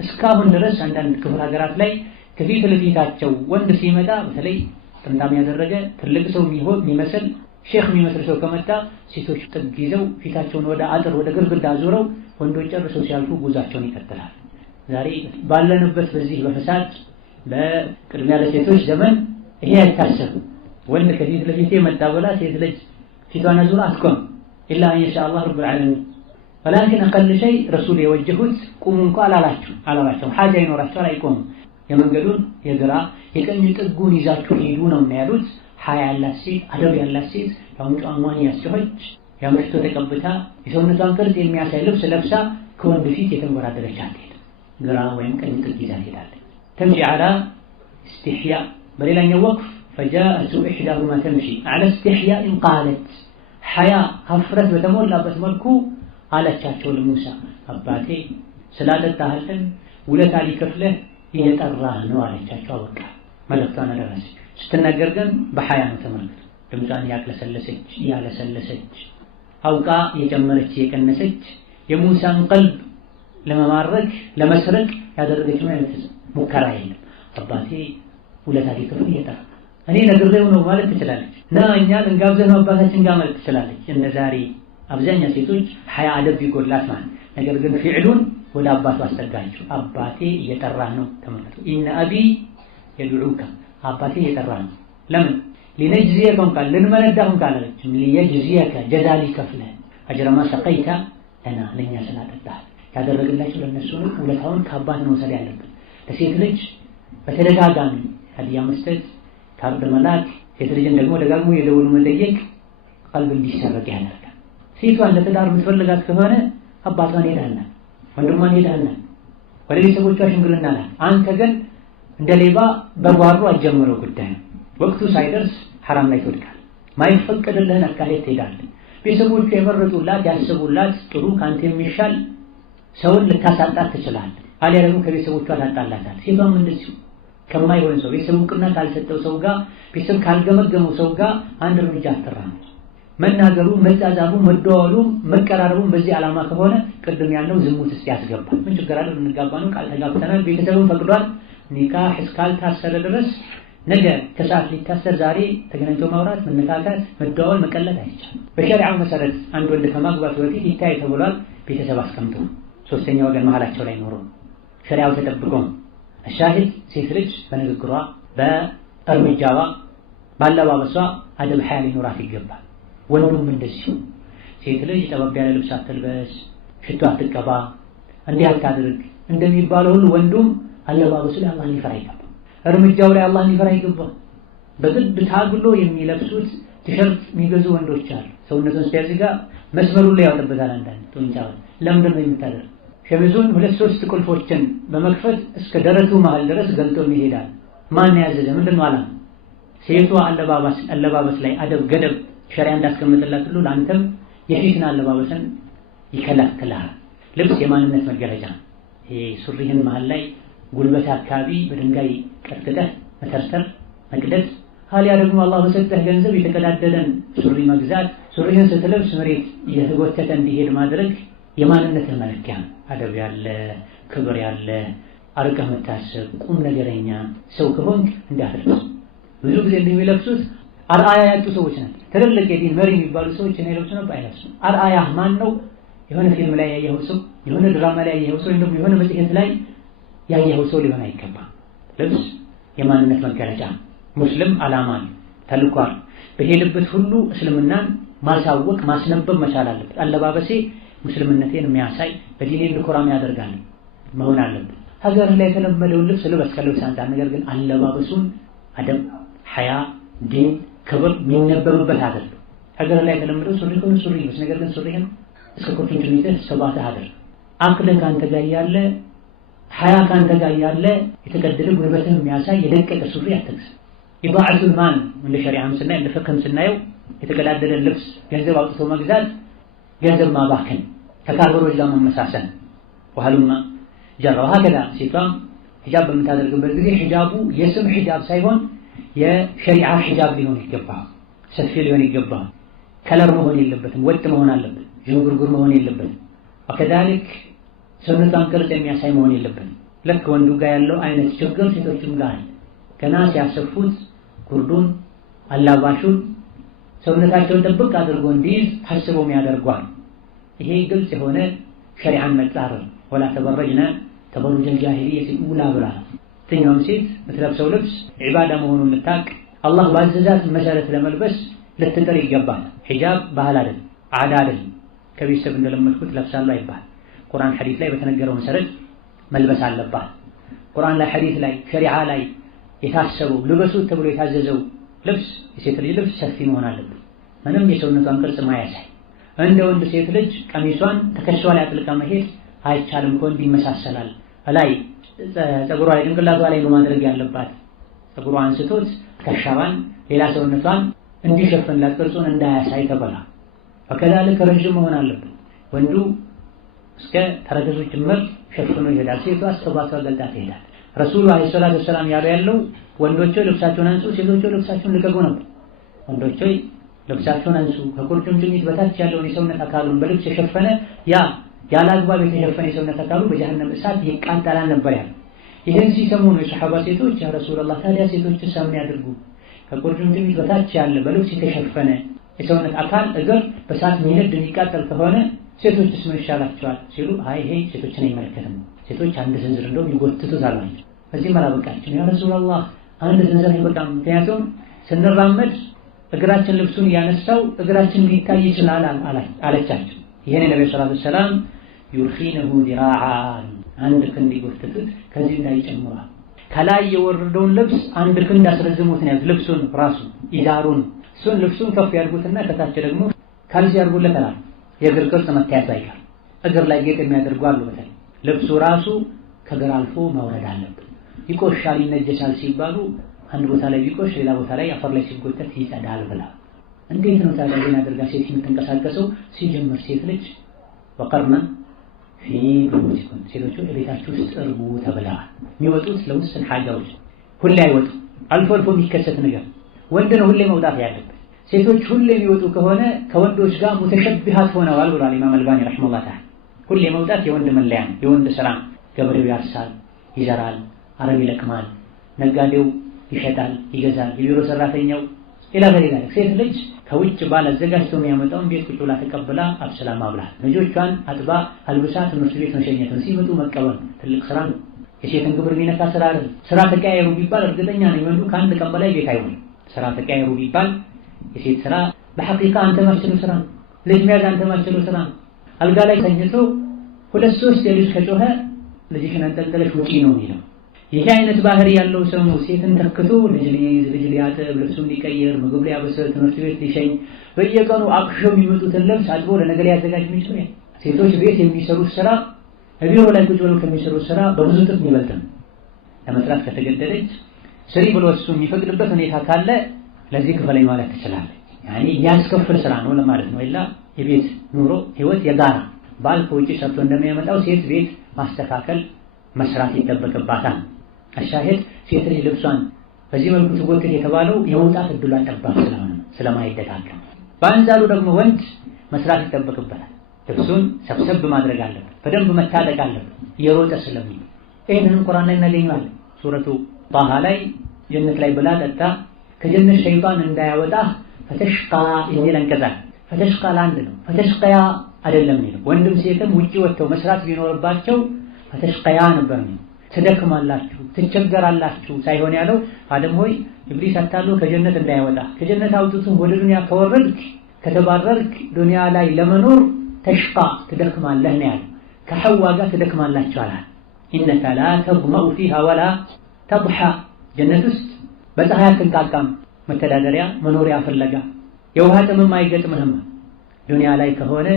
እስካሁን ድረስ አንዳንድ ክፍለ ሀገራት ላይ ከፊት ለፊታቸው ወንድ ሲመጣ በተለይ ጥምጣም ያደረገ ትልቅ ሰው የሚመስል ሼክ የሚመስል ሰው ከመጣ ሴቶች ጥግ ይዘው ፊታቸውን ወደ አጥር ወደ ግድግዳ ዞረው ወንዶች ጨርሰው ሲያልፉ ጉዟቸውን ይቀጥላል። ዛሬ ባለንበት በዚህ በፈሳድ በቅድሚያ ለሴቶች ዘመን ይሄ አይታሰብም። ወንድ ከፊት ለፊቴ መጣ ብላ ሴት ልጅ ፊቷን አዙራ አትቆም ኢላ ኢንሻአላህ ረብል ዓለሚን። ወላኪን አቀል ሸይ ረሱል የወጀሁት ቁሙ እንኳ አላላቸውም። ሐጃ ይኖራቸዋል አይቆሙም። የመንገዱን የግራ የቀኝ ጥጉን ይዛችሁ ሄዱ ነው ያሉት። ሀያ ያላት ሴት አደብ ያላት ሴት ያሙጫሟን ያስጨሆች ያምሽቶ ተቀብታ የሰውነቷን ቅርጽ የሚያሳይ ልብስ ለብሳ ከወንድ ፊት የተንጎራደረች አትሄድ። ግራ ወይም ቀኝ ጥግ ይዛ ትሄዳለች። ተምሺ ዐላ ኢስቲህያ በሌላኛው ወቅፍ ፈጃአቱ ኢሕዳሁማ ተምሺ ዐላ ኢስቲህያ ቃለት ሐያ ሀፍረት በተሞላበት መልኩ አለቻቸው ለሙሳ አባቴ ስላጠጣህልን ውለታ ሊከፍልህ እየጠራህ ነው አለቻቸው። አበቃ መልእክቷን አደረሰች። ስትናገር ግን በሐያ ነው። ተመልከቱ ድምጿን ያለሰለሰች አውቃ የጨመረች የቀነሰች የሙሳን ቀልብ ለመማረክ ለመስረቅ ያደረገችው አይነት ሙከራ የለም። አባቴ ውለታ ሊከፍል እየጠራ እኔ ነግሬው ነው ማለት ትችላለች። እኛ ልንጋብዘህ ነው አባታችን ጋር ማለት ትችላለች። እንደ ዛሬ አብዛኛው ሴቶች ሐያ አደብ ይጎድላት ማለት ነገር ግን ፊዕሉን ወደ አባቱ አስጠጋችው። አባቴ እየጠራህ ነው። ተመልከቱ ኢነ አቢ የድዑከ አባቴ እየጠራህ ነው። ለምን ሊነጅዚየከም ቃል ልንመነዳሁም ቃል አለችም ሊየጅዚየከ ጀዛ ሊከፍልህ አጅረማ ሰቀይታ ለና ለእኛ ስላጠጣህ ያደረግላቸው ለእነሱ ውለታውን ከአባት ነው መውሰድ ያለብን። ለሴት ልጅ በተደጋጋሚ ሀዲያ መስጠት ካርድ መላክ ሴት ልጅን ደግሞ ደጋግሞ የደውሉ መጠየቅ ቀልብ እንዲሰረቅ ያደርጋል። ሴቷን ለትዳር የምትፈልጋት ከሆነ አባቷን ሄዳና ወንድሟን ሄዳና ወደ ቤተሰቦቿ ሽምግልና ናት። አንተ ግን እንደ ሌባ በጓሮ አጀምረው ጉዳይ ወቅቱ ሳይደርስ ሐራም ላይ ትወድቃለህ። ማይፈቀድልህን አካሄድ ትሄዳለህ። ቤተሰቦቿ የመረጡላት ያስቡላት ጥሩ ካንተ የሚሻል ሰውን ልታሳጣት ትችላለህ። አሊያ ደግሞ ከቤተሰቦቿ ታጣላታል። ሴቷም እንደዚሁ ከማይሆን ሰው ቤተሰብ እውቅና ካልሰጠው ሰው ጋር ቤተሰብ ካልገመገመው ሰው ጋር አንድ እርምጃ አትራመድ። መናገሩ መጻጻፉ መደዋወሉ መቀራረቡ በዚህ ዓላማ ከሆነ ቅድም ያለው ዝሙት ውስጥ ያስገባል። ምን ችግር አለ? እንጋባ ነው፣ ቃል ተጋብተናል፣ ቤተሰብን ፈቅዷል። ኒካህ እስካልታሰረ ድረስ ነገ ከሰዓት ሊታሰር ዛሬ ተገናኝቶ ማውራት መነካካት መደዋወል መቀለድ አይቻልም። በሸሪዓው መሰረት አንድ ወንድ ከማግባቱ በፊት ይታይ ተብሏል። ቤተሰብ አስቀምጦ ሶስተኛ ወገን መሀላቸው ላይ ኖሮ ሸሪዓው ተጠብቆ ሻሂድ ሴት ልጅ በንግግሯ በእርምጃዋ ባለባበሷ አደብ ሐያ ሊኖራት ይገባል። ወንዱም እንደዚሁ ሴት ልጅ ጠበብ ያለ ልብስ አትልበስ፣ ሽቶ አትቀባ፣ እንዲህ አታድርግ እንደሚባለው ሁሉ ወንዱም አለባበሱ ላይ አላህን ሊፈራ ይገባል። እርምጃው ላይ አላህን ሊፈራ ይገባል። በግድ ታግሎ የሚለብሱት ቲሸርት የሚገዙ ወንዶች አሉ። ሰውነቱን ሲያዝጋ መስመሩን ላይ ያወጣበታል። አንዳንድ ጡንቻውን ለምንድን ነው የምታደርግ? ሸሚዙን 2-3 ቁልፎችን በመክፈት እስከ ደረቱ መሃል ድረስ ገልጦ ይሄዳል። ማን ያዘዘ? ምንድነው ዓላማ? ሴቷ አለባበስ ላይ አደብ ገደብ ሸሪዓ እንዳስቀምጥላት ሁሉ ለአንተም የፊትን አለባበስን ይከለክልሃል። ልብስ የማንነት መገለጫ ነው። ይሄ ሱሪህን መሃል ላይ ጉልበት አካባቢ በድንጋይ ቀጥቅጠህ መተርተር መቅደስ፣ ሀሊያ ደግሞ አላህ በሰጠህ ገንዘብ የተቀዳደለን ሱሪ መግዛት፣ ሱሪህን ስትለብስ መሬት እየተጎተተ እንዲሄድ ማድረግ የማንነትህ መለኪያ ነው። አደብ ያለ ክብር ያለ አርቀህ መታሰብ ቁም ነገረኛ ሰው ከሆንክ እንዳትለብስ። ብዙ ጊዜ እንደሚለብሱት አርአያ ያጡ ሰዎች ናቸው። ትልልቅ የዲን መሪ የሚባሉ ሰዎች እኔ ለብሱ ነበር አይለብሱም። አርአያ ማን ነው? የሆነ ፊልም ላይ ያየኸው ሰው፣ የሆነ ድራማ ላይ ያየኸው ሰው፣ እንደውም የሆነ መጽሔት ላይ ያየኸው ሰው ሊሆን አይገባም። ልብስ የማንነት መገለጫ። ሙስሊም ዓላማ ተልኳል። በሄደበት ሁሉ እስልምናን ማሳወቅ ማስነበብ መቻል አለበት። አለባበሴ ሙስሊምነቴን የሚያሳይ በዲኔ ልኮራም ያደርጋል መሆን አለበት። ሀገር ላይ የተለመደውን ልብስ ልበስ ከልብስ አንፃር፣ ነገር ግን አለባበሱን አደብ ሐያ ዲን ክብር የሚነበብበት አይደለም። ሀገር ላይ የተለመደው ሱሪ ከሆነ ሱሪ ልብስ፣ ነገር ግን ሱሪህን እስከ ቁርጭምጭሚትህ ሰባትህ አድርግ። አቅልህ ካንተ ጋር ያለ ሐያ ካንተ ጋር ያለ የተቀደደ ጉልበትህን የሚያሳይ የደቀቀ ሱሪ አትግዛ። ኢባዓቱል ማል እንደ ሸሪዓም ስናይ እንደ ፍቅህም ስናየው የተቀዳደለን ልብስ ገንዘብ አውጥቶ መግዛት ገንዘብ ማባከን፣ ከካርበሮች ጋር መመሳሰል። ወሃሉማ ጀራ ወሀከዛ ሴቷም ሒጃብ በምታደርግበት ጊዜ ሒጃቡ የስም ሒጃብ ሳይሆን የሸሪዓ ሒጃብ ሊሆን ይገባል። ሰፊ ሊሆን ይገባል። ከለር መሆን የለበትም፣ ወጥ መሆን አለበት። ዥንጉርጉር መሆን የለበትም። ወከዛሊክ ሰውነቷን ቅርጽ የሚያሳይ መሆን የለበትም። ልክ ወንዱ ጋር ያለው አይነት ችግር ሴቶችም ጋር ገና ሲያሰፉት ጉርዱን አላባሹን ሰውነታቸውን ጥብቅ አድርጎ እንዲይዝ ታስቦም ያደርጓል። ይሄ ግልጽ የሆነ ሸሪዓን መጻረር ወላ ተበረጅና ተበሩጀል ጃሂሊየት ኡላ ብላ የትኛውም ሴት የምትለብሰው ልብስ ዒባዳ መሆኑን ልታቅ አላህ ባዘዛት መሰረት ለመልበስ ልትጥር ይገባል። ሒጃብ ባህል አይደል፣ ዓዳ አይደል። ከቤተሰብ እንደለመድኩት ለብሳለሁ አይባል። ቁርአን ሐዲስ ላይ በተነገረው መሰረት መልበስ አለባት። ቁርአን ላይ ሐዲስ ላይ ሸሪዓ ላይ የታሰበው ልበሱት ተብሎ የታዘዘው ልብስ የሴት ልጅ ልብስ ሰፊ መሆን አለበት። ምንም የሰውነቷን ቅርጽ ማያሳይ። እንደ ወንድ ሴት ልጅ ቀሚሷን ትከሻዋ ላይ አጥልቃ መሄድ አይቻልም፣ ከወንድ ይመሳሰላል። ላይ ፀጉሯ ላይ ጭንቅላቷ ላይ ነው ማድረግ ያለባት። ፀጉሯ አንስቶት ትከሻዋን ሌላ ሰውነቷን እንዲሸፍንላት ቅርጹን እንዳያሳይ ተብላ። ወከዛልክ ረጅም መሆን አለበት። ወንዱ እስከ ተረከዙ ጭምር ሸፍኖ ይሄዳል፣ ሴቷ እስከ ባቷ ገልጣ ትሄዳል። ረሱሉ አለይሂ ሰላቱ ወሰላም ያለው ወንዶች ልብሳቸውን አንሱ፣ ሴቶች ልብሳቸውን ልቀቁ ነበር። ወንዶች ልብሳቸውን አንሱ፣ ከቁርጭምጭሚት በታች ያለውን የሰውነት አካሉን በልብስ የሸፈነ ያለ አግባብ የተሸፈነ የሰውነት አካሉ በጀሃነም እሳት ይቃጠላል ነበር ያለው። ይህን ሲሰሙ ነው የሰሐባ ሴቶች ያ ረሱላህ ታዲያ ሴቶች ሰምን ያድርጉ ከቁርጭምጭሚት በታች ያለ በልብስ የተሸፈነ የሰውነት አካል እግር በእሳት የሚነድ የሚቃጠል ከሆነ ሴቶችስ ምን ይሻላቸዋል ሲሉ አይ ይሄ ሴቶችን አይመለከትም፣ ሴቶች አንድ ስንዝር እንደውም ይጎትቱት አሏቸው። በዚህ መላበቃችን ያ ረሱላህ አንድ ስንዝር አይበቃም፣ ምክንያቱም ስንራመድ እግራችን ልብሱን ያነሳው እግራችን ሊታይ ይችላል አለቻቸው። ይሄን ነብዩ ሰለላሁ ዐለይሂ ወሰለም ዩርኺነሁ ዲራዓን አንድ ክንድ ይጎትቱት ከዚህ እንዳይጨምራል። ከላይ የወረደውን ልብስ አንድ ክንድ አስረዝሙት ነው ልብሱን ራሱ ኢዛሩን እሱን ልብሱን ከፍ ያድርጉትና ከታች ደግሞ ካልሲ ያድርጉለታል። የእግር ቅርጽ መታየት አይቀር እግር ላይ ጌጥ የሚያደርጉ አሉ። በተለይ ልብሱ ራሱ ከእግር አልፎ መውረድ አለበት። ይቆሻል ይነጀሳል ሲባሉ አንድ ቦታ ላይ ቢቆሽ ሌላ ቦታ ላይ አፈር ላይ ሲጎተት ይጸዳል ብላ። እንዴት ነው ታዲያ ግን አድርጋ ሴት የምትንቀሳቀሰው? ሲጀምር ሴት ልጅ ወቀርና ፊ ቡዩቲኩም ሴቶቹ ቤታችሁ ውስጥ እርጉ ተብለዋል። የሚወጡት ለውስን ሐጃዎች ሁሌ አይወጡ፣ አልፎ አልፎ የሚከሰት ነገር። ወንድ ነው ሁሌ መውጣት ያለበት። ሴቶች ሁሌ የሚወጡ ከሆነ ከወንዶች ጋር ሙተሸቢሃት ሆነዋል ብሏል ኢማም አልባኒ ረሂመሁላህ ተዓላ። ሁሌ መውጣት የወንድ መለያ ነው፣ የወንድ ስራ። ገበሬው ያርሳል፣ ይዘራል፣ አረም ይለቅማል፣ ነጋዴው ይሸጣል፣ ይገዛል፣ የቢሮ ሰራተኛው ሌላ ሌላ። ሴት ልጅ ከውጭ ባል አዘጋጅቶ የሚያመጣውን ቤት ቁጭ ብላ ተቀብላ አብስላ ማብላት፣ ልጆቿን አጥባ አልብሳ ትምህርት ቤት መሸኘት ነው። ሲመጡ መቀበል ትልቅ ስራ ነው። የሴትን ክብር የሚነካ ስራ አይደል። ስራ ተቀያየሩ ቢባል እርግጠኛ ነኝ ወንዱ ከአንድ ቀን በላይ ቤት አይሆንም። ስራ ተቀያየሩ ቢባል የሴት ስራ በሐቂቃ አንተ ማችለው ስራ ነው። ልጅ መያዝ አንተ ማችለው ስራ ነው። አልጋ ላይ ተኝቶ ሁለት ሶስት የልጅ ከጮኸ ልጅሽን አንጠልጥለሽ ውጪ ነው የሚለው። ይሄ አይነት ባህሪ ያለው ሰው ነው ሴትን ተክቶ ልጅ ሊይዝ፣ ልጅ ሊያጥብ፣ ልብሱን ሊቀይር፣ ምግብ ሊያበስል፣ ትምህርት ቤት ሊሸኝ፣ በየቀኑ አቅሸው የሚመጡትን ልብስ አጥቦ ለነገ ሊያዘጋጅ የሚችል። ሴቶች ቤት የሚሰሩት ስራ ቢሮ ላይ ቁጭ ብለው ከሚሰሩት ስራ በብዙ እጥፍ የሚበልጥ ነው። ለመስራት ከተገደደች ስሪ ብሎ እሱ የሚፈቅድበት ሁኔታ ካለ ለዚህ ክፈለኝ ማለት ትችላለች። ያኔ ያስከፍል ስራ ነው ለማለት ነው። ኢላ የቤት ኑሮ ህይወት የጋራ ባል ከውጭ ሰርቶ እንደሚያመጣው ሴት ቤት ማስተካከል መስራት ይጠበቅባታል። አሻሂድ ሴት ልጅ ልብሷን በዚህ መልኩ ትጎትት የተባለው የመውጣት እድሏ ጠባብ ስለሆነ ስለማይደጋገም። በአንጻሩ ደግሞ ወንድ መስራት ይጠበቅበታል። ልብሱን ሰብሰብ ማድረግ አለበት፣ በደንብ መታጠቅ አለበት እየሮጠ ስለሚል። ይህንንም ቁርአን ላይ እናገኘዋለን። ሱረቱ ጣሃ ላይ ጀነት ላይ ብላ ጠጣ ከጀነት ሸይጣን እንዳያወጣ ፈተሽቃ የሚል አንቀጽ አለ። ፈተሽቃ ለአንድ ነው፣ ፈተሽቃያ አይደለም የሚለው። ወንድም ሴትም ውጪ ወጥተው መስራት ቢኖርባቸው ፈተሽቃያ ነበር ነው። ትደክማላችሁ፣ ትቸገራላችሁ ሳይሆን ያለው አደም ሆይ ኢብሊስ አታሎ ከጀነት እንዳያወጣ፣ ከጀነት አውጥቶ ወደ ዱንያ ከወረድክ ከተባረርክ ዱንያ ላይ ለመኖር ተሽቃ ትደክማለህ ነው ያለው። ከሐዋ ጋር ትደክማላችሁ አለ። ኢነከ ላ ተظመኡ ፊሃ ወላ ተضሓ ጀነት ውስጥ በፀሐይ አትንቃቃም፣ መተዳደሪያ መኖሪያ ፍለጋ የውሃ ጥምም አይገጥምህም። ዱንያ ላይ ከሆነ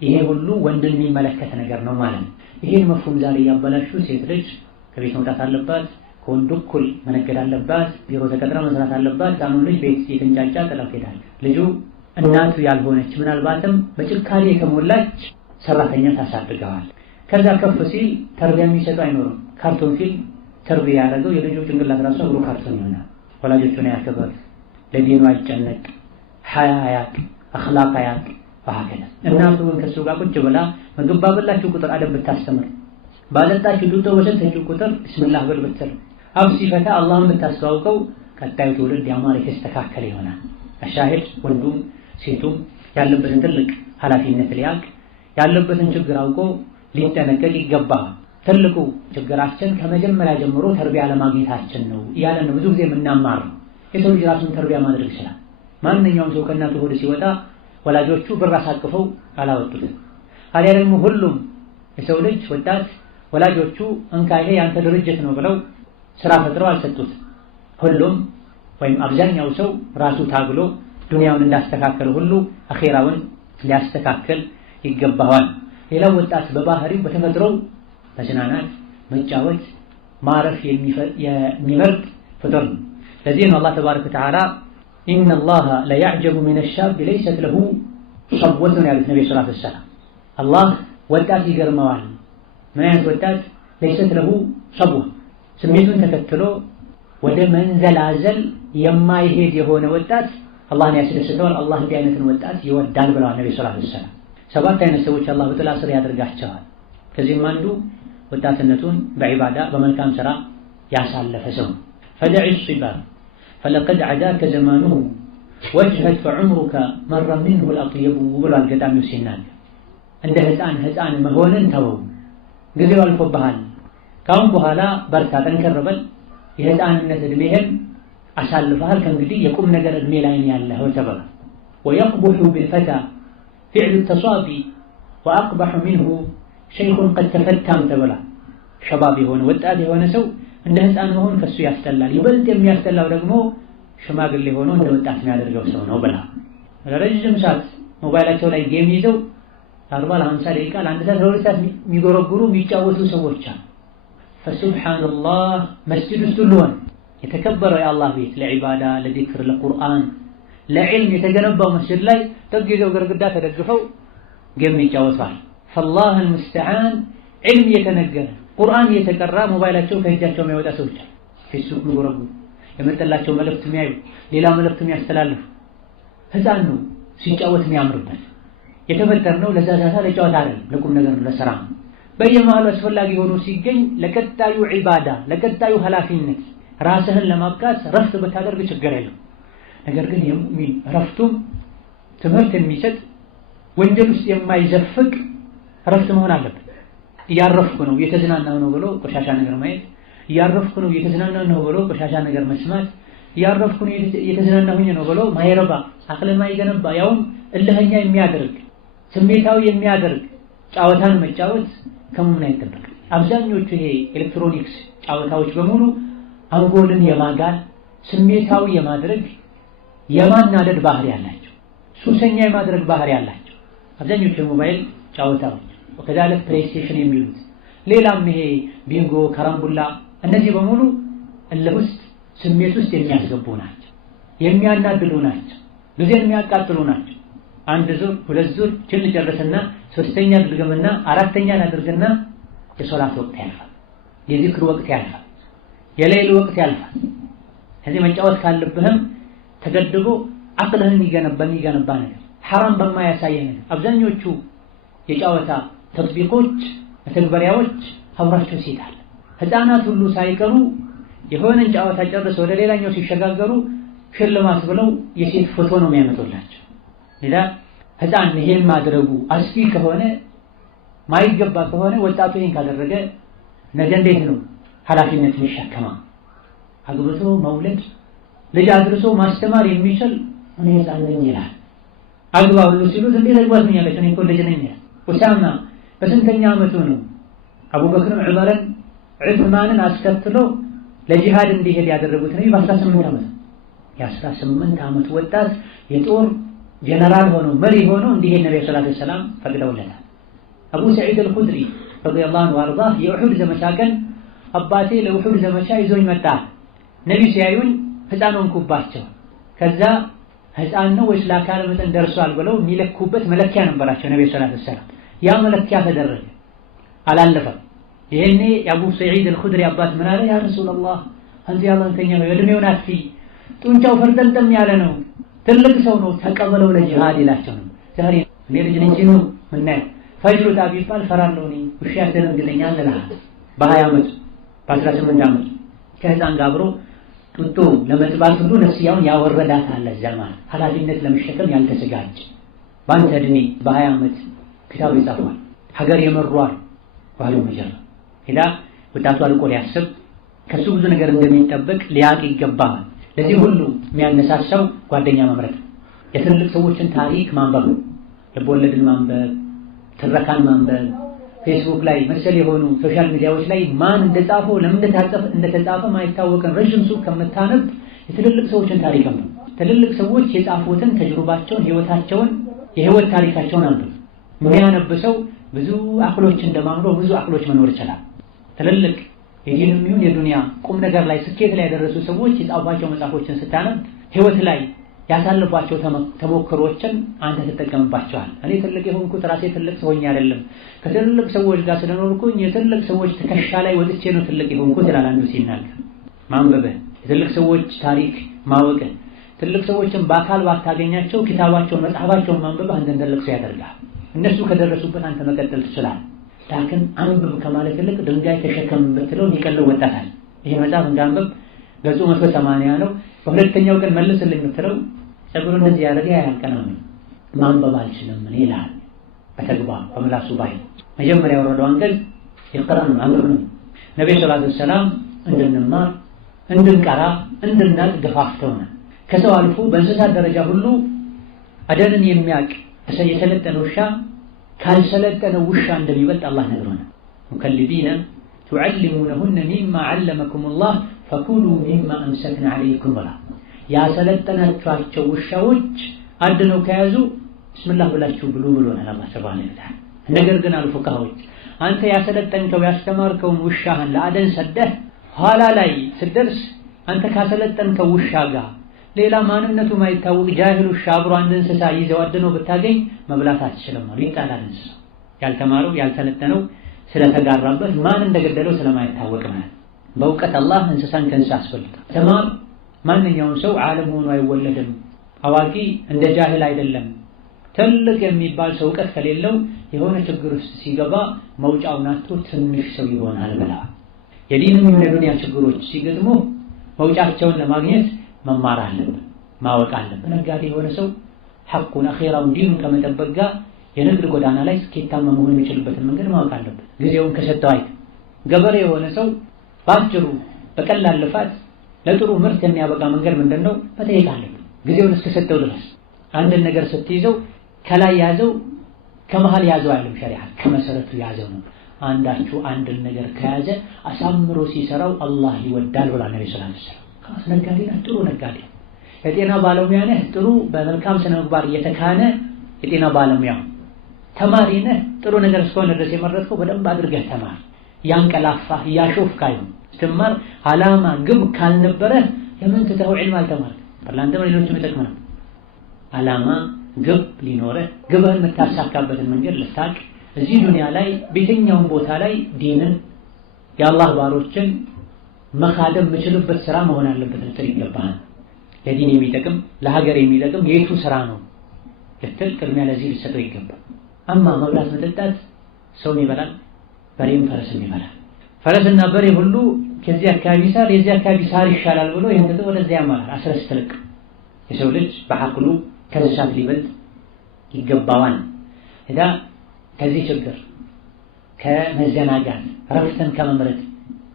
ይሄ ሁሉ ወንድን የሚመለከት ነገር ነው ማለት ነው። ይሄን መፍሁም ዛሬ ያበላሹ ሴት ልጅ ከቤት መውጣት አለባት፣ ከወንዱ እኩል መነገድ አለባት፣ ቢሮ ተቀጥራ መስራት አለባት። ታኑን ልጅ ቤት የተንጫጫ ጥላው ትሄዳለች። ልጁ እናቱ ያልሆነች ምናልባትም በጭካኔ የተሞላች ሰራተኛ ታሳድገዋል። ከዛ ከፍ ሲል ተርቢያ የሚሰጠው አይኖርም። ካርቶን ፊልም ተርቢያ ያደረገው የልጁ ጭንቅላት ራሱ አብሮ ካርቶን ይሆናል። ወላጆቹን አያከብር፣ ለዲኑ አይጨነቅ፣ ሐያ አያቅ፣ አኽላቅ አያቅ። ወሀከዛ እናቱ ግን ከሱ ጋር ቁጭ ብላ ምግብ ባበላችሁ ቁጥር አደብ ብታስተምር፣ ባጠጣችሁ ጡጦ በሰጠችው ቁጥር ቢስሚላህ በል ብትል፣ አፍ ሲፈታ አላህን ብታስተዋውቀው ቀጣዩ ትውልድ ያማረ የተስተካከለ ይሆናል። አሻሂድ ወንዱም ሴቱም ያለበትን ትልቅ ኃላፊነት ሊያቅ ያለበትን ችግር አውቆ ሊጠነቀቅ ይገባል። ትልቁ ችግራችን ከመጀመሪያ ጀምሮ ተርቢያ ለማግኘታችን ነው እያለን ብዙ ጊዜ የምናማረው። የሰው ልጅ ራሱን ተርቢያ ማድረግ ይችላል። ማንኛውም ሰው ከእናቱ ሆድ ሲወጣ ወላጆቹ ብር አሳቅፈው አላወጡትም። ታዲያ ደግሞ ሁሉም የሰው ልጅ ወጣት ወላጆቹ እንካ ይሄ ያንተ ድርጅት ነው ብለው ስራ ፈጥረው አልሰጡት። ሁሉም ወይም አብዛኛው ሰው ራሱ ታግሎ ዱንያውን እንዳስተካከለ ሁሉ አኺራውን ሊያስተካክል ይገባዋል። ሌላው ወጣት በባህሪው በተፈጥሮው መዝናናት፣ መጫወት፣ ማረፍ የሚመርጥ ፍጡር ነው። ለዚህ ነው አላህ ተባረከ ወተዓላ ኢነ አላህ ለየዕጀቡ ሚነ ሻብ ለይሰት ለሁ ሰብወቱን ያሉት ነብዩ ሰለላሁ ዐለይሂ ወሰለም። አላህ ወጣት ይገርመዋል። ምን አይነት ወጣት? ለይሰት ለሁ ሰብወ፣ ስሜቱን ተከትሎ ወደ መንዘላዘል የማይሄድ የሆነ ወጣት አላህን ያስደስተዋል። አላህ እንዲህ አይነትን ወጣት ይወዳል ብለዋል ነብዩ ሰለላሁ ዐለይሂ ወሰለም። 7 አይነት ሰዎች አላህ በጥላ ስር ያደርጋቸዋል። ከዚህም አንዱ ወጣትነቱን በዒባዳ በመልካም ስራ ያሳለፈ ሰው። ፈደዕ ሲባር ፈለቀድ ዐዳከ ዘማኑሁ ወጅሀት ፈዑምሩከ መረ ሚንሁ አልአጥየቡ ብሏል ገጣሚው ሲናገር። እንደ ህፃን መሆንን ተወው፣ ጊዜው አልፎብሃል። ካሁን በኋላ በርታ፣ ጠንከር በል፣ የህፃንነት እድሜህን አሳልፈሃል። ከእንግዲህ የቁም ነገር እድሜ ላይ ያለህ ተባለ። ወየቅቡሑ ቢልፈታ ፊዕሉ ተሷቢ ወአቅበሑ ሚንሁ ሸይኹን ቀድ ተፈታም ተብላ። ሸባብ የሆነ ወጣት የሆነ ሰው እንደ ህፃን መሆን ከሱ ያስጠላል። ይበልጥ የሚያስጠላው ደግሞ ሽማግሌ ሆኖ እንደ ወጣት የሚያደርገው ሰው ነው ብላ። ረጅም ሰዓት ሞባይላቸው ላይ ጌም ይዘው 40 ለ50 ደቂቃ ለአንድ ሰዓት ለሁለት ሰዓት የሚጎረጉሩ የሚጫወቱ ሰዎች አሉ። ፈሱብሓነላህ መስጂድ ውስጥ ሁሉ ሆነ የተከበረው የአላህ ቤት ለዒባዳ፣ ለዚክር፣ ለቁርአን፣ ለዕልም የተገነባው መስጂድ ላይ ጥግ ይዘው ግርግዳ ተደግፈው ጌም ይጫወቷል። ፈላህ አልሙስተዓን ዕልም እየተነገረ ቁርአን እየተቀራ ሞባይላቸው ከእጃቸው የሚያወጣ ሰዎች ፌስቡክ የሚጎረጉሩ የመጠላቸው መልእክት የሚያዩ ሌላ መልእክት የሚያስተላልፉ። ህፃን ነው ሲጫወት የሚያምርበት። የተፈጠርነው ለዛ ለጨዋታ አይደለም፣ ለቁም ነገር ነው፣ ለስራ ነው። በየመሃሉ አስፈላጊ ሆኖ ሲገኝ ለቀጣዩ ዒባዳ ለቀጣዩ ኃላፊነት ራስህን ለማብቃት ረፍት ብታደርግ ችግር የለም። ነገር ግን የሙእሚን ረፍቱም ትምህርት የሚሰጥ ወንጀል ውስጥ የማይዘፍቅ ረፍት መሆን አለበት። እያረፍኩ ነው እየተዝናናሁ ነው ብሎ ቆሻሻ ነገር ማየት፣ እያረፍኩ ነው እየተዝናናሁ ነው ብሎ ቆሻሻ ነገር መስማት፣ እያረፍኩ ነው እየተዝናናሁኝ ነው ብሎ ማይረባ አቅልን ማይገነባ ያውም እልህኛ የሚያደርግ ስሜታዊ የሚያደርግ ጨዋታን መጫወት ከሙእሚን አይጠበቅም። አብዛኞቹ ይሄ ኤሌክትሮኒክስ ጨዋታዎች በሙሉ አንጎልን የማጋል ስሜታዊ የማድረግ የማናደድ ባህሪ ያላቸው፣ ሱሰኛ የማድረግ ባህሪ ያላቸው አብዛኞቹ የሞባይል ጨዋታዎች ወከዛለት ፕሌይስቴሽን የሚሉት ሌላም ይሄ ቢንጎ፣ ካራምቡላ እነዚህ በሙሉ እልህ ውስጥ ስሜት ውስጥ የሚያስገቡ ናቸው፣ የሚያናድዱ ናቸው፣ ጊዜን የሚያቃጥሉ ናቸው። አንድ ዙር ሁለት ዙር ችል ጨርስና ሶስተኛ ድርግምና አራተኛ አድርግና የሶላት ወቅት ያልፋል፣ የዚክር ወቅት ያልፋል፣ የሌሊት ወቅት ያልፋል። ከዚህ መጫወት ካለብህም ተገድቦ አቅልህን የሚገነባ ነገር ሐራም በማያሳየህ ነገር። አብዛኞቹ የጨዋታ ተጥቢቆች ተግበሪያዎች አብራቸው ሴት አለ። ህፃናት ሁሉ ሳይቀሩ የሆነን ጨዋታ ጨርሰው ወደ ሌላኛው ሲሸጋገሩ ሽልማት ብለው የሴት ፎቶ ነው የሚያመጡላቸው። ሌላ ህፃን ይሄን ማድረጉ አስፊ ከሆነ ማይገባ ከሆነ ወጣቱ ይሄን ካደረገ ነገ እንዴት ነው ኃላፊነት የሚሸከመው? አግብቶ መውለድ ልጅ አድርሶ ማስተማር የሚችል እኔ ህፃን ነኝ ይላል። አግባ ሁሉ ሲሉት እንዴት አግባት ምን ያለች እኔ እኮ ልጅ ነኝ ይላል። ኡሳማ በስንተኛ ዓመቱ ነው አቡበክርን ዑመርን ዑስማንን አስከትሎ ለጂሃድ እንዲሄድ ያደረጉት? ነው በ18 ዓመት። የ18 ዓመት ወጣት የጦር ጀነራል ሆኖ መሪ ሆኖ እንዲሄድ ነብዩ ሰለላሁ ዐለይሂ ወሰለም ፈቅደውለታል። አቡ ሰዒድ አልኹድሪ ረዲየላሁ ዐንሁ ወአርዳህ የኡሁድ ዘመቻ ቀን አባቴ ለውሑድ ዘመቻ ይዞኝ መጣ። ነቢ ሲያዩኝ ህፃን ሆንኩባቸው። ከዛ ህፃን ነው ወይስ ለአካለ መጠን ደርሷል ብለው የሚለኩበት መለኪያ ነበራቸው ነቢ ሰለላሁ ዐለይሂ ወሰለም። ያ መለኪያ ተደረገ፣ አላለፈም። ይሄኔ የአቡ ሰዒድ አልኹድሪ አባት ምን አለ? ያ ረሱላህ አንተ ያላህን ከኛ ነው እድሜውን አትፊ፣ ጡንቻው ፈርጠምጠም ያለ ነው፣ ትልቅ ሰው ነው፣ ተቀበለው ለጂሃድ ይላቸው ነው። ዛሬ እኔ ልጅ ነኝ ሲሉ ምናይ ፈጅሩ ጣቢ ይባል ፈራለሁ እኔ ውሻ ያደረግልኛል አለህ። በ20 ዓመት በ18 ዓመት ከህፃን ጋር አብሮ ጡጦ ለመጥባት ሁሉ ነፍስያውን ያወረዳት አለ። ዘማን ኃላፊነት ለመሸከም ያልተዘጋጀ በአንተ እድሜ በ20 ዓመት ክታብ ይጻፋል፣ ሀገር የመሯል ባሉ መጀራ ሄዳ ወጣቱ አልቆ ሊያስብ ከሱ ብዙ ነገር እንደሚጠበቅ ሊያቅ ይገባል። ለዚህ ሁሉ የሚያነሳሳው ጓደኛ መምረጥ፣ የትልልቅ ሰዎችን ታሪክ ማንበብ፣ ልቦለድን ማንበብ፣ ትረካን ማንበብ፣ ፌስቡክ ላይ መሰል የሆኑ ሶሻል ሚዲያዎች ላይ ማን እንደጻፈው ለምን እንደተጻፈ ማይታወቅን ረጅም ሱቅ ከምታነብ የትልልቅ ሰዎችን ታሪክ ነው። ትልልቅ ሰዎች የጻፉትን ተጅሩባቸውን፣ ህይወታቸውን፣ የህይወት ታሪካቸውን አንብብ። የሚያነብሰው ብዙ አቅሎች እንደማምሮ ብዙ አቅሎች መኖር ይችላል። ትልልቅ የዲንም ይሁን የዱንያ ቁም ነገር ላይ ስኬት ላይ ያደረሱ ሰዎች የጻፏቸው መጽሐፎችን ስታነብ ህይወት ላይ ያሳለፏቸው ተሞክሮችን አንተ ትጠቀምባቸዋል። እኔ ትልቅ የሆንኩት ራሴ ትልቅ ሰው ሆኜ አይደለም ከትልልቅ ሰዎች ጋር ስለኖርኩኝ የትልቅ ሰዎች ትከሻ ላይ ወጥቼ ነው ትልቅ የሆንኩት ይላል አንዱ ሲናገር። ማንበብህ፣ የትልቅ ሰዎች ታሪክ ማወቅህ፣ ትልቅ ሰዎችን በአካል ባታገኛቸው ኪታባቸውን መጽሐፋቸውን ማንበብህ አንተን ትልቅ ሰው ያደርጋል። እነሱ ከደረሱበት አንተ መቀጠል ትችላለህ። ላኪን አንብብ ከማለት ይልቅ ድንጋይ ተሸከም ብትለው ይቀለው ወጣታል። ይሄ መጽሐፍ እንዳንብብ ገጹ 180 ነው፣ በሁለተኛው ቀን መልስልኝ የምትለው ጸጉሩ እንደዚህ ያደረገ ያልቀናም ማንበብ አልችልም ምን ይላል። በተግባር በምላሱ ባይ መጀመሪያ ወረደው አንቀጽ ይቅራን ማንበብ ነው። ነብዩ ሰለላሁ ዐለይሂ ወሰለም እንድንማር እንድንቀራ እንድናቅ ገፋፍተውና ከሰው አልፎ በእንስሳት ደረጃ ሁሉ አደንን የሚያውቅ የሰለጠነ ውሻ ካልሰለጠነ ውሻ እንደሚበልጥ አላህ ነግሮናል። ሙከልቢና ቱዓልሙነሁነ ሚማ ዐለመኩሙላህ ፈኩሉ ሚማ አምሰክና ዐለይኩም ብላ ያሰለጠናችኋቸው ውሻዎች አድነው ከያዙ ብስምላህ ብላችሁ ብሉ ብሎናል አላህ ሱብሓነሁ ወተዓላ። ነገር ግን አሉ ፉቃሃዎች አንተ ያሰለጠንከው ያስተማርከውን ውሻህን ለአደን ሰደህ ኋላ ላይ ስትደርስ አንተ ካሰለጠንከው ውሻ ጋር ሌላ ማንነቱ ማይታወቅ ጃሂል ውሻ አብሮ አንድ እንስሳ ይዘው አድነው ብታገኝ መብላት አትችልም ማለት ይጣላል። እንስሳ ያልተማረው ያልሰለጠነው ስለተጋራበት ማን እንደገደለው ስለማይታወቅ ማለት በእውቀት አላህ እንስሳን ከእንስሳ አስፈልጣል። ተማር ማንኛውም ሰው ዓለም ሆኖ አይወለድም። አዋቂ እንደ ጃሂል አይደለም። ትልቅ የሚባል ሰው እውቀት ከሌለው የሆነ ችግር ውስጥ ሲገባ መውጫውን አጥቶ ትንሽ ሰው ይሆናል ብላ የዲንም የዱንያ ችግሮች ሲገጥሙ መውጫቸውን ለማግኘት መማር አለብን፣ ማወቅ አለብን። ነጋዴ የሆነ ሰው ሐቁን አኺራውን ዲኑን ከመጠበቅ ጋር የንግድ ጎዳና ላይ ስኬታማ መሆን የሚችልበትን መንገድ ማወቅ አለበት። ጊዜውን ከሰጠው አይት ገበሬ የሆነ ሰው ባጭሩ በቀላል ልፋት ለጥሩ ምርት የሚያበቃ መንገድ ምንድነው መጠየቅ አለበት። ጊዜውን እስከሰጠው ድረስ አንድን ነገር ስትይዘው ከላይ ያዘው ከመሃል ያዘው አይደለም ሸሪዓ ከመሰረቱ ያዘው ነው። አንዳችሁ አንድን ነገር ከያዘ አሳምሮ ሲሰራው አላህ ይወዳል ብላ ነብዩ ሰለላሁ ዐለይሂ ወሰለም። ነጋዴ ነህ ጥሩ ነጋዴ፣ የጤና ባለሙያ ነህ ጥሩ በመልካም ስነ ምግባር እየተካነ የጤና ባለሙያ፣ ተማሪ ነህ ጥሩ ነገር እስከሆነ ድረስ የመረጥከው በደንብ አድርገህ ተማር። ያንቀላፋህ ያሾፍክ አይሁን። ስትማር ዓላማ ግብ ካልነበረ ለምን ትተኸው ዒልም አልተማርክ? ለአንተም ሌሎችም ይጠቅም ነው። ዓላማ ግብ ሊኖርህ ግብህን የምታሳካበትን መንገድ ልታቅ እዚህ ዱንያ ላይ በየትኛውም ቦታ ላይ ዲንን የአላህ ባሮችን መኻደም የምችልበት ስራ መሆን አለበት ልትል ይገባሃል። ለዲን የሚጠቅም ለሀገር የሚጠቅም የቱ ስራ ነው ልትል ቅድሚያ ለዚህ ልትሰጠው ይገባል። አማ መብላት መጠጣት ሰውን ይበላል፣ በሬም ፈረስም ይበላል። ፈረስና በሬ ሁሉ ከዚህ አካባቢ ሳር የዚህ አካባቢ ሳር ይሻላል ብሎ ይሄን ወደዚያ ያማራል። አስረስ ትልቅ የሰው ልጅ በአቅሉ ከእንስሳት ሊበልጥ ይገባዋል። እዳ ከዚህ ችግር ከመዘናጋት ረፍተን ከመምረጥ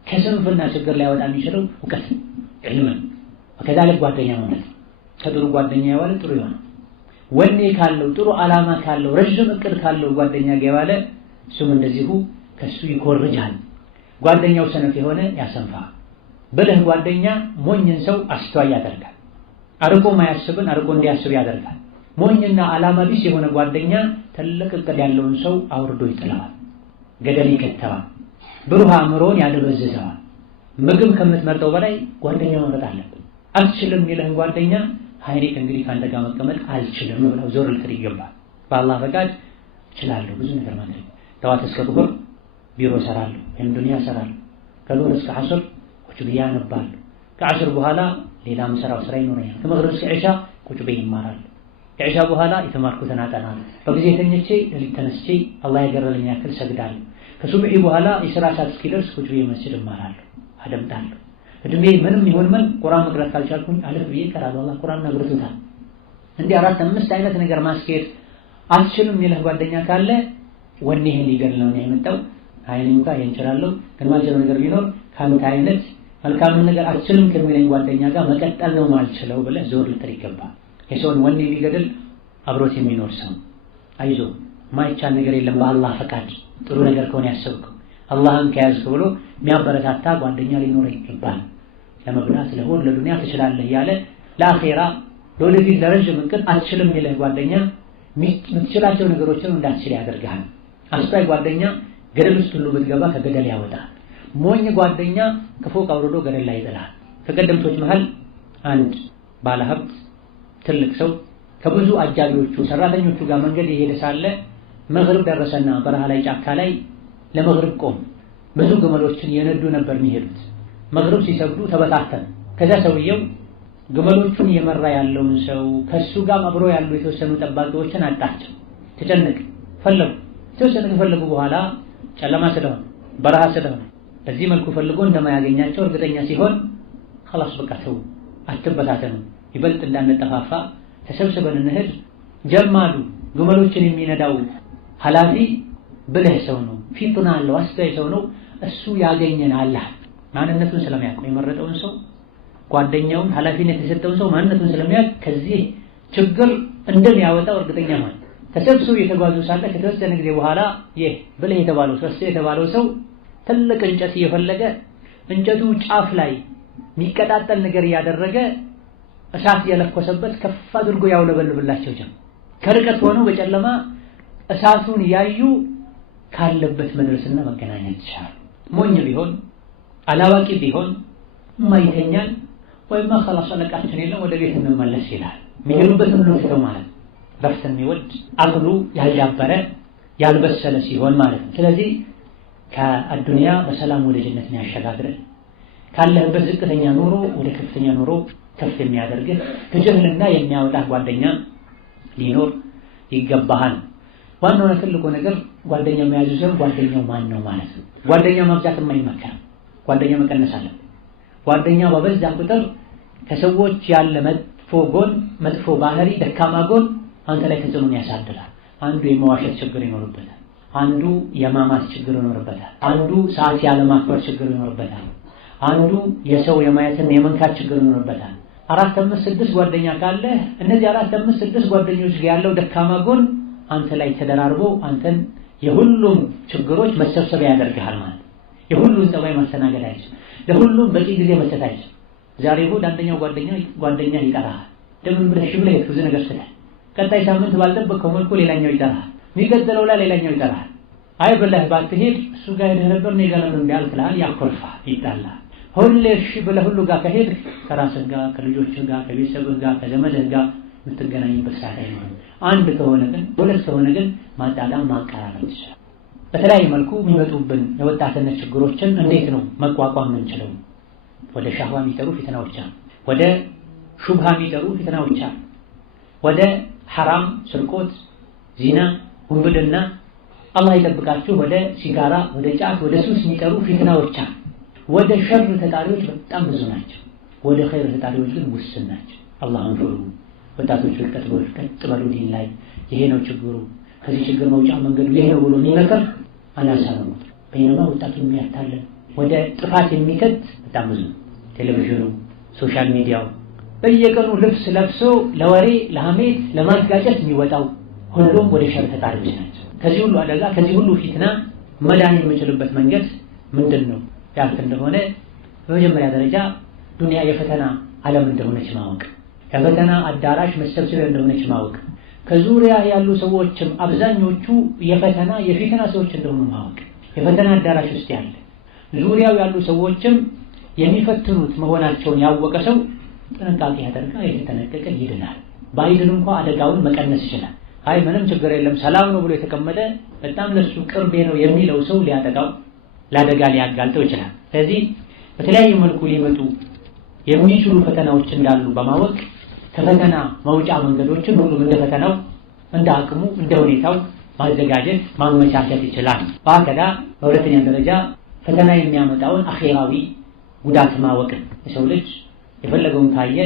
ከስንፍና ችግር ላይ ያወጣ የሚችለው እውቀት ዕልም ከዛለ ጓደኛ መምረጥ። ከጥሩ ጓደኛ የዋለ ጥሩ ይሆናል። ወኔ ካለው ጥሩ ዓላማ ካለው ረጅም እቅድ ካለው ጓደኛ ጋር የዋለ እሱም እንደዚሁ ከሱ ይኮርጃል። ጓደኛው ሰነፍ የሆነ ያሰንፋል። ብልህ ጓደኛ ሞኝን ሰው አስተዋይ ያደርጋል። አርቆ ማያስብን አርቆ እንዲያስብ ያደርጋል። ሞኝና ዓላማ ቢስ የሆነ ጓደኛ ትልቅ እቅድ ያለውን ሰው አውርዶ ይጥለዋል፣ ገደል ይከተዋል፣ ብሩህ አእምሮን ያደበዝዘዋል። ምግብ ከምትመርጠው በላይ ጓደኛ መምረጥ አለብን። አልችልም የሚልህን ጓደኛ ሀይኔ እንግዲህ ከአንተ ጋር መቀመጥ አልችልም ብለው ዞር ልትል ይገባል። በአላህ ፈቃድ እችላለሁ ብዙ ነገር ማድረግ። ጠዋት እስከ ዙህር ቢሮ እሰራለሁ ወይም ዱንያ እሰራለሁ። ከዙህር እስከ ዐስር ቁጭ ብዬ አነባለሁ። ከዐስር በኋላ ሌላ ምሰራው ስራ ይኖረኛል። ከመግሪብ እስከ ዒሻ ቁጭ ብዬ እማራለሁ። ከዒሻ በኋላ የተማርኩትን አጠናለሁ። በጊዜ ተኝቼ ሌሊት ተነስቼ አላህ ያገረልኝ ያክል ሰግዳለሁ። ከሱብሒ በኋላ የሥራ ሰዓት እስኪደርስ ቁጭ ብዬ መስጂድ እማራለሁ፣ አደምጣለሁ። እድሜ ምንም ይሁን ምን ቁርአን መቅራት ካልቻልኩኝ አለፍ ብዬ እቀራለሁ። አላህ ቁርአን አብርቶታል። እንዲህ 4-5 አይነት ነገር ማስኬድ አልችልም የሚልህ ጓደኛ ካለ ወኔህን ሊገድል ነው የመጣው። አይኔ እንኳ ይሄን እችላለሁ ግን ማልችለው ነገር ቢኖር ካንተ አይነት መልካም ነገር አልችልም ከሚለኝ ጓደኛ ጋር መቀጠል ነው ማልችለው ብለህ ዞር ልትል ይገባል። የሰውን ወኔ ሊገድል አብሮት የሚኖር ሰው አይዞ ማይቻል ነገር የለም በአላህ ፈቃድ ጥሩ ነገር ከሆነ ያሰብከው አላህን ከያዝክ ብሎ የሚያበረታታ ጓደኛ ሊኖር ይገባል። ለመብላት ለሆድ ለዱንያ ትችላለህ ያለ ለአኺራ ለወደፊት ለረጅም እቅድ አልችልም የሚልህ ጓደኛ የምትችላቸው ነገሮችን እንዳትችል ያደርግሃል። አስፋይ ጓደኛ ገደል ውስጥ ሁሉ ብትገባ ከገደል ያወጣል። ሞኝ ጓደኛ ከፎቅ አውርዶ ገደል ላይ ይጥላል። ከቀደምቶች መሃል አንድ ባለሀብት ትልቅ ሰው ከብዙ አጃቢዎቹ ሰራተኞቹ ጋር መንገድ የሄደ ሳለ መግሪብ ደረሰና በረሃ ላይ ጫካ ላይ ለመግሪብ ቆም። ብዙ ግመሎችን የነዱ ነበር የሚሄዱት። መግሪብ ሲሰግዱ ተበታተኑ። ከዛ ሰውየው ግመሎቹን እየመራ ያለውን ሰው ከሱ ጋር አብሮ ያሉ የተወሰኑ ጠባቂዎችን አጣቸው። ተጨነቀ፣ ፈለጉ። የተወሰነ ከፈለጉ በኋላ ጨለማ ስለሆነ በረሃ ስለሆነ በዚህ መልኩ ፈልጎ እንደማያገኛቸው እርግጠኛ ሲሆን خلاص በቃ ተው አትበታተኑ፣ ይበልጥ እንዳንጠፋፋ ተሰብስበን እንሂድ። ጀማሉ ግመሎችን የሚነዳው ኃላፊ ብልህ ሰው ነው፣ ፊቱና አለው፣ አስተዋይ ሰው ነው። እሱ ያገኘናል። ማንነቱን ስለሚያውቅ የመረጠውን ሰው ጓደኛውን ኃላፊነት የሰጠውን ሰው ማንነቱን ስለሚያውቅ ከዚህ ችግር እንደሚያወጣው እርግጠኛ ነው። ተሰብስበው የተጓዙ ሳለ ከተወሰነ ጊዜ በኋላ ይህ ብልህ የተባለው ሰው ትልቅ እንጨት እየፈለገ እንጨቱ ጫፍ ላይ የሚቀጣጠል ነገር እያደረገ እሳት እየለኮሰበት ከፍ አድርጎ ያውለበልብላቸው ጀመር። ከርቀት ሆነው በጨለማ እሳቱን ያዩ ካለበት መድረስና መገናኘት ይችላል። ሞኝ ቢሆን አላዋቂ ቢሆን ማይተኛል ወይም خلاص አለቃችን የለም ወደ ቤት እንመለስ ይላል። የሚሄዱበትን ነው ሲተው ማለት ረፍት የሚወድ አቅሉ ያልዳበረ ያልበሰለ ሲሆን ማለት ነው። ስለዚህ ከአዱንያ በሰላም ወደ ጀነት ያሸጋግረን፣ ካለህበት ዝቅተኛ ኑሮ ወደ ከፍተኛ ኑሮ ከፍ የሚያደርግህ ከጀህልና የሚያወጣ ጓደኛ ሊኖር ይገባሃል። ዋናው ትልቁ ነገር ጓደኛ መያዙ ሲሆን ጓደኛው ማን ነው ማለት ነው። ጓደኛ ማብዛት የማይመከር ጓደኛ መቀነስ አለ። ጓደኛ በበዛ ቁጥር ከሰዎች ያለ መጥፎ ጎን፣ መጥፎ ባህሪ፣ ደካማ ጎን አንተ ላይ ተጽዕኖን ያሳድራል። አንዱ የመዋሸት ችግር ይኖርበታል፣ አንዱ የማማት ችግር ይኖርበታል፣ አንዱ ሰዓት ያለማክበር ችግር ይኖርበታል፣ አንዱ የሰው የማየትና የመንካት ችግር ይኖርበታል። 4 5 6 ጓደኛ ካለ እነዚህ 4 5 6 ጓደኞች ጋር ያለው ደካማ ጎን አንተ ላይ ተደራርቦ አንተን የሁሉም ችግሮች መሰብሰቢያ ያደርግሃል ማለት የሁሉም ጠባይ ማስተናገድ አይችልም። ለሁሉም በቂ ጊዜ መስጠት አይችልም። ዛሬ እሑድ አንደኛው ጓደኛ ይጠራሃል። ለምን ብለህ ሽብለህ ብዙ ነገር ስለ ቀጣይ ሳምንት ባልጠበቅከው መልኩ ሌላኛው ይጠራሃል። የሚቀጥለው ላይ ሌላኛው ይጠራሃል። አይ ብለህ ባትሄድ እሱ ጋር ሄደህ ነበር እኔ ጋር ለምን እንዳልክልሃል፣ ያኮርፋል፣ ይጣላል። ሁሌ እሺ ብለህ ሁሉ ጋር ከሄድክ ከራስህ ጋር ከልጆችህ ጋር ከቤተሰብህ ጋር ከዘመድህ ጋር የምትገናኝበት ሰዓት አይኖርም። አንድ ከሆነ ግን ሁለት ከሆነ ግን ማጣጣም ማቀራረብ ይችላል። በተለያየ መልኩ የሚመጡብን የወጣትነት ችግሮችን እንዴት ነው መቋቋም የምንችለው? ወደ ሻህዋ የሚጠሩ ፊትናዎች አሉ። ወደ ሹብሃ የሚጠሩ ፊትናዎች አሉ። ወደ ሐራም፣ ስርቆት፣ ዚና፣ ውንብድና አላህ ይጠብቃችሁ ወደ ሲጋራ፣ ወደ ጫት፣ ወደ ሱስ የሚጠሩ ፊትናዎች አሉ። ወደ ሸር ተጣሪዎች በጣም ብዙ ናቸው። ወደ ኸይር ተጣሪዎች ግን ውስን ናቸው። አላህን ፍሩ ወጣቶች፣ ቀጥ በሉ ዲን ላይ ይሄ ነው ችግሩ፣ ከዚህ ችግር መውጫ መንገዱ ይሄ ነው ብሎ የሚመክር አናሳነው። በእኛማ ወጣቱን የሚያታለን ወደ ጥፋት የሚከት በጣም ብዙ ቴሌቪዥኑ፣ ሶሻል ሚዲያው በየቀኑ ልብስ ለብሶ ለወሬ ለሐሜት ለማጋጨት የሚወጣው ሁሉም ወደ ሸር ተጣሪዎች ናቸው። ከዚህ ሁሉ አደጋ ከዚህ ሁሉ ፊትና መዳን የምንችልበት መንገድ ምንድን ነው ያልክ እንደሆነ በመጀመሪያ ደረጃ ዱንያ የፈተና ዓለም እንደሆነች ማወቅ፣ የፈተና አዳራሽ መሰብሰቢያ እንደሆነች ማወቅ፣ ከዙሪያ ያሉ ሰዎችም አብዛኞቹ የፊትና ሰዎች እንደሆኑ ማወቅ። የፈተና አዳራሽ ውስጥ ያለ ዙሪያው ያሉ ሰዎችም የሚፈትኑት መሆናቸውን ያወቀ ሰው ጥንቃቄ ያደርጋል፣ የተጠነቀቀ ይድናል። ባይድን እንኳ አደጋውን መቀነስ ይችላል። አይ ምንም ችግር የለም ሰላም ነው ብሎ የተቀመጠ በጣም ለሱ ቅርቤ ነው የሚለው ሰው ሊያጠቃው ለአደጋ ሊያጋልጠው ይችላል። ስለዚህ በተለያየ መልኩ ሊመጡ የሚችሉ ፈተናዎች እንዳሉ በማወቅ ከፈተና መውጫ መንገዶችን ሁሉም እንደ ፈተናው እንደ አቅሙ እንደ ሁኔታው ማዘጋጀት ማመቻቸት ይችላል። በአከዳ በሁለተኛ ደረጃ ፈተና የሚያመጣውን አኺራዊ ጉዳት ማወቅ። የሰው ልጅ የፈለገውን ካየ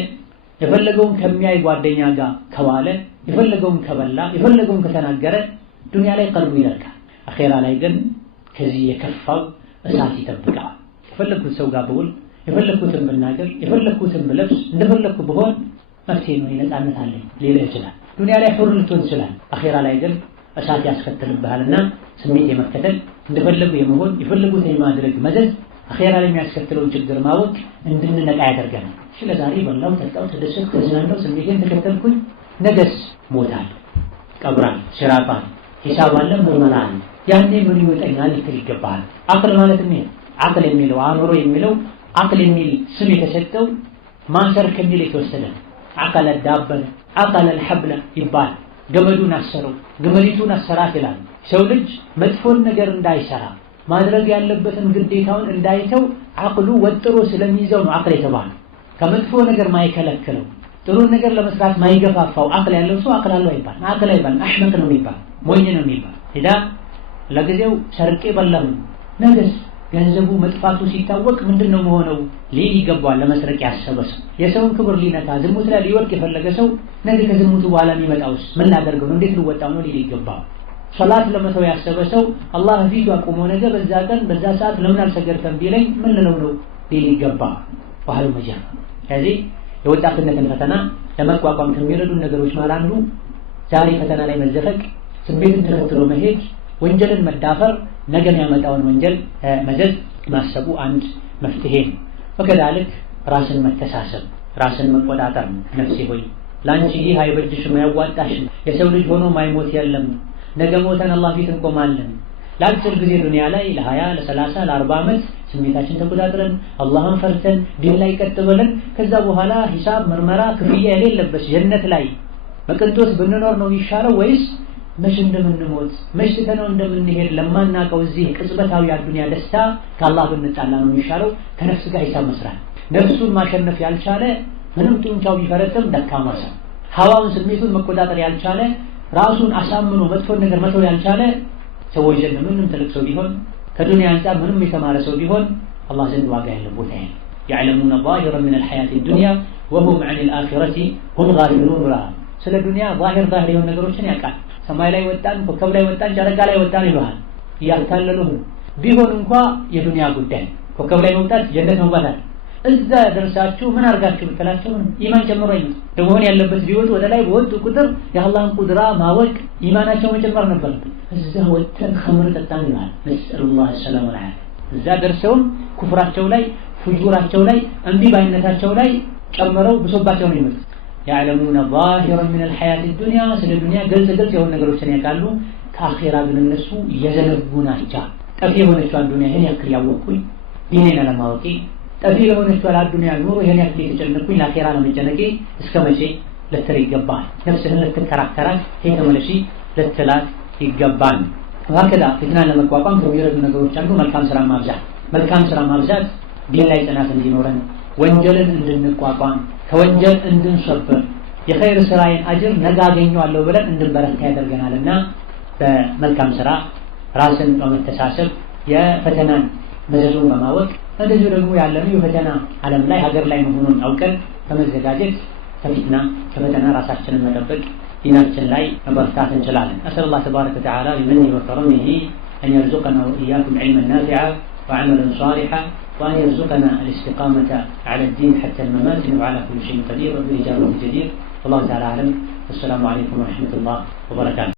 የፈለገውን ከሚያይ ጓደኛ ጋር ከዋለ የፈለገውን ከበላ የፈለገውን ከተናገረ ዱንያ ላይ ቀልቡ ይደርቃል። አኺራ ላይ ግን ከዚህ የከፋው እሳት ይጠብቃል። የፈለኩት ሰው ጋር ብውል የፈለኩትን ብናገር የፈለኩትን ብለብስ እንደፈለኩ ብሆን መፍትሄ ነው ነፃነት አለኝ ሊልህ ይችላል። ዱንያ ላይ ሁር ልትሆን ይችላል። አኺራ ላይ ግን እሳት ያስከትልብሃልና ስሜት የመከተል እንደፈለጉ የመሆን የፈለጉትን የማድረግ መዘዝ አኺራ ላይ የሚያስከትለውን ችግር ማወቅ እንድንነቃ ያደርገናል። ስለዛሬ በላው ተጣው ተደሰትኩ ተዝናናው ስሜቴን ተከተልኩኝ ነገስ ሞታል ቀብራን ሲራባን ሂሳብ አለ ምርመራ አለ ያኔ ምን ይወጣኛል ልትል ይገባል። አቅል ማለት ምን አቅል የሚለው አእምሮ የሚለው አቅል የሚል ስም የተሰጠው ማንሰር ከሚል የተወሰደ አቀለ ዳበለ አቀለ الحبل ይባል ገመዱን አሰረው ግመሊቱን አሰራት ይላል። ሰው ልጅ መጥፎን ነገር እንዳይሰራ ማድረግ ያለበትን ግዴታውን እንዳይተው አቅሉ ወጥሮ ስለሚይዘው ነው አቅል የተባለው። ከመጥፎ ነገር ማይከለክለው ጥሩ ነገር ለመስራት ማይገፋፋው አቅል ያለው ሰው አቅል አለው ይባል። አቅል አይባል አሽመቅ ነው የሚባል ሞኝ ነው የሚባል። ሄዳ ለጊዜው ሰርቄ በላሁ ነገስ ገንዘቡ መጥፋቱ ሲታወቅ ምንድነው መሆነው ሊል ይገባዋል። ለመስረቅ ያሰበ ሰው የሰውን ክብር ሊነካ ዝሙት ላይ ሊወድቅ የፈለገ ሰው ነገ ከዝሙቱ በኋላ የሚመጣውስ ምን ላደርገው ነው እንዴት ልወጣው ነው ሊል ይገባዋል። ሶላት ለመተው ያሰበ ሰው አላህ ፊቱ አቆሞ ነገ በዛ ቀን በዛ ሰዓት ለምን አልሰገድከም ቢለኝ ምን ልለው ነው ሊል ይገባዋል። ባህሉ መጃ ስለዚህ የወጣትነትን ፈተና ለመቋቋም ከሚረዱ ነገሮች ማለት አንዱ ዛሬ ፈተና ላይ መዘፈቅ፣ ስሜትን ተከትሎ መሄድ፣ ወንጀልን መዳፈር ነገ የሚያመጣውን ወንጀል መዘዝ ማሰቡ አንድ መፍትሄ ነው። ወከዛልክ ራስን መተሳሰብ ራስን መቆጣጠር። ነፍሴ ሆይ ላንቺ ይህ አይበጅሽም አያዋጣሽም፣ የሰው ልጅ ሆኖ ማይሞት የለም፣ ነገ ሞተን አላህ ፊት እንቆማለን። ለአጭር ጊዜ ዱንያ ላይ ለ20 ለ30 ለ40 ዓመት ስሜታችን ተቆጣጥረን አላህን ፈርተን ዲን ላይ ቀጥ ብለን ከዛ በኋላ ሂሳብ ምርመራ ክፍያ የሌለበት ጀነት ላይ በቅንጦት ብንኖር ነው የሚሻለው ወይስ መች እንደምንሞት መች ተነው እንደምንሄድ ለማናውቀው እዚህ ቅጽበታዊ አዱንያ ደስታ ከአላህ ብንጣላ ነው የሚሻለው? ከነፍስ ጋር ሂሳብ መስራት። ነፍሱን ማሸነፍ ያልቻለ ምንም ጡንቻው ቢፈረጥም ደካማ ሰው፣ ሀዋውን ስሜቱን መቆጣጠር ያልቻለ ራሱን አሳምኖ መጥፎን ነገር መተው ያልቻለ ሰዎች ዘንድ ምንም ትልቅ ሰው ቢሆን ከዱንያ አንፃር ምንም የተማረ ሰው ቢሆን አላህ ዘንድ ዋጋ ያለው ቦታ ያለ يعلمون ظاهرا من الحياة الدنيا وهم عن الآخرة هم غافلون ብላ ስለ ዱንያ ዛሂር የሆኑ ነገሮችን ያውቃል። ሰማይ ላይ ወጣን ኮከብ ላይ ወጣን ጨረቃ ላይ ወጣን ይሏል እያታለሉ ቢሆን እንኳ የዱንያ ጉዳይ ኮከብ ላይ መውጣት ጀነት መውጣት እዛ ደርሳችሁ ምን አርጋችሁ ብትላችሁ ኢማን ጨምሮ አይመጣ ደሞን ያለበት ቢወጡ ወደ ላይ በወጡ ቁጥር የአላህን ቁድራ ማወቅ ኢማናቸው መጨመር ነበር። እዛ ወጥተን ኸምር ጠጣን ይላል ነስአሉላህ ሰላም ወልዓፊያ። እዛ ደርሰውም ኩፍራቸው ላይ ፍጁራቸው ላይ እንቢ ባይነታቸው ላይ ጨምረው ብሶባቸው ነው ይመጣ። يعلمون ظاهرا من الحياة الدنيا ስለ ዱንያ ግልጽ የሆኑ ነገሮችን ያውቃሉ። ከአኺራ ግን እነሱ እየዘነጉ ናቸው። ጠፊ የሆነችው ዱንያ ይሄን ያክል ያወቅኩኝ ዲኔን አለማወቄ፣ ጠፊ የሆነችው ዱንያ ኑሮ ይሄን ያክል የተጨነቅኩኝ ለአኺራ ነው መጨነቄ እስከ መቼ ልትል ይገባል። ነፍስህን ልትከራከራት ተመለሺ ልትላት ይገባል። ወከዛ ፊትናን ለመቋቋም ከሚረዱ ነገሮች አንዱ መልካም ስራ ማብዛት። መልካም ስራ ማብዛት ዲን ላይ ጽናት እንዲኖረን ወንጀልን እንድንቋቋም ከወንጀል እንድንሰበር የኸይር ስራዬን አጅር ነገ አገኘዋለሁ ብለን እንድንበረታ ያደርገናልና በመልካም ስራ ራስን በመተሳሰብ የፈተናን መዘዙን በማወቅ እንደዚሁ ደግሞ ያለነው የፈተና ዓለም ላይ ሀገር ላይ መሆኑን አውቀን በመዘጋጀት ከፈተና ራሳችንን መጠበቅ ዲናችን ላይ መበርታት እንችላለን። አሰላሁ ተባረከ ወተዓላ ቢመኒሂ ወከረሚሂ አን የርዙቀና ወኢያኩም ዒልመን ናፊዐን وعملا صالحا وأن يرزقنا الاستقامة على الدين حتى الممات إنه على كل شيء قدير وبالإجابة جدير. والله تعالى أعلم. والسلام عليكم ورحمة الله وبركاته.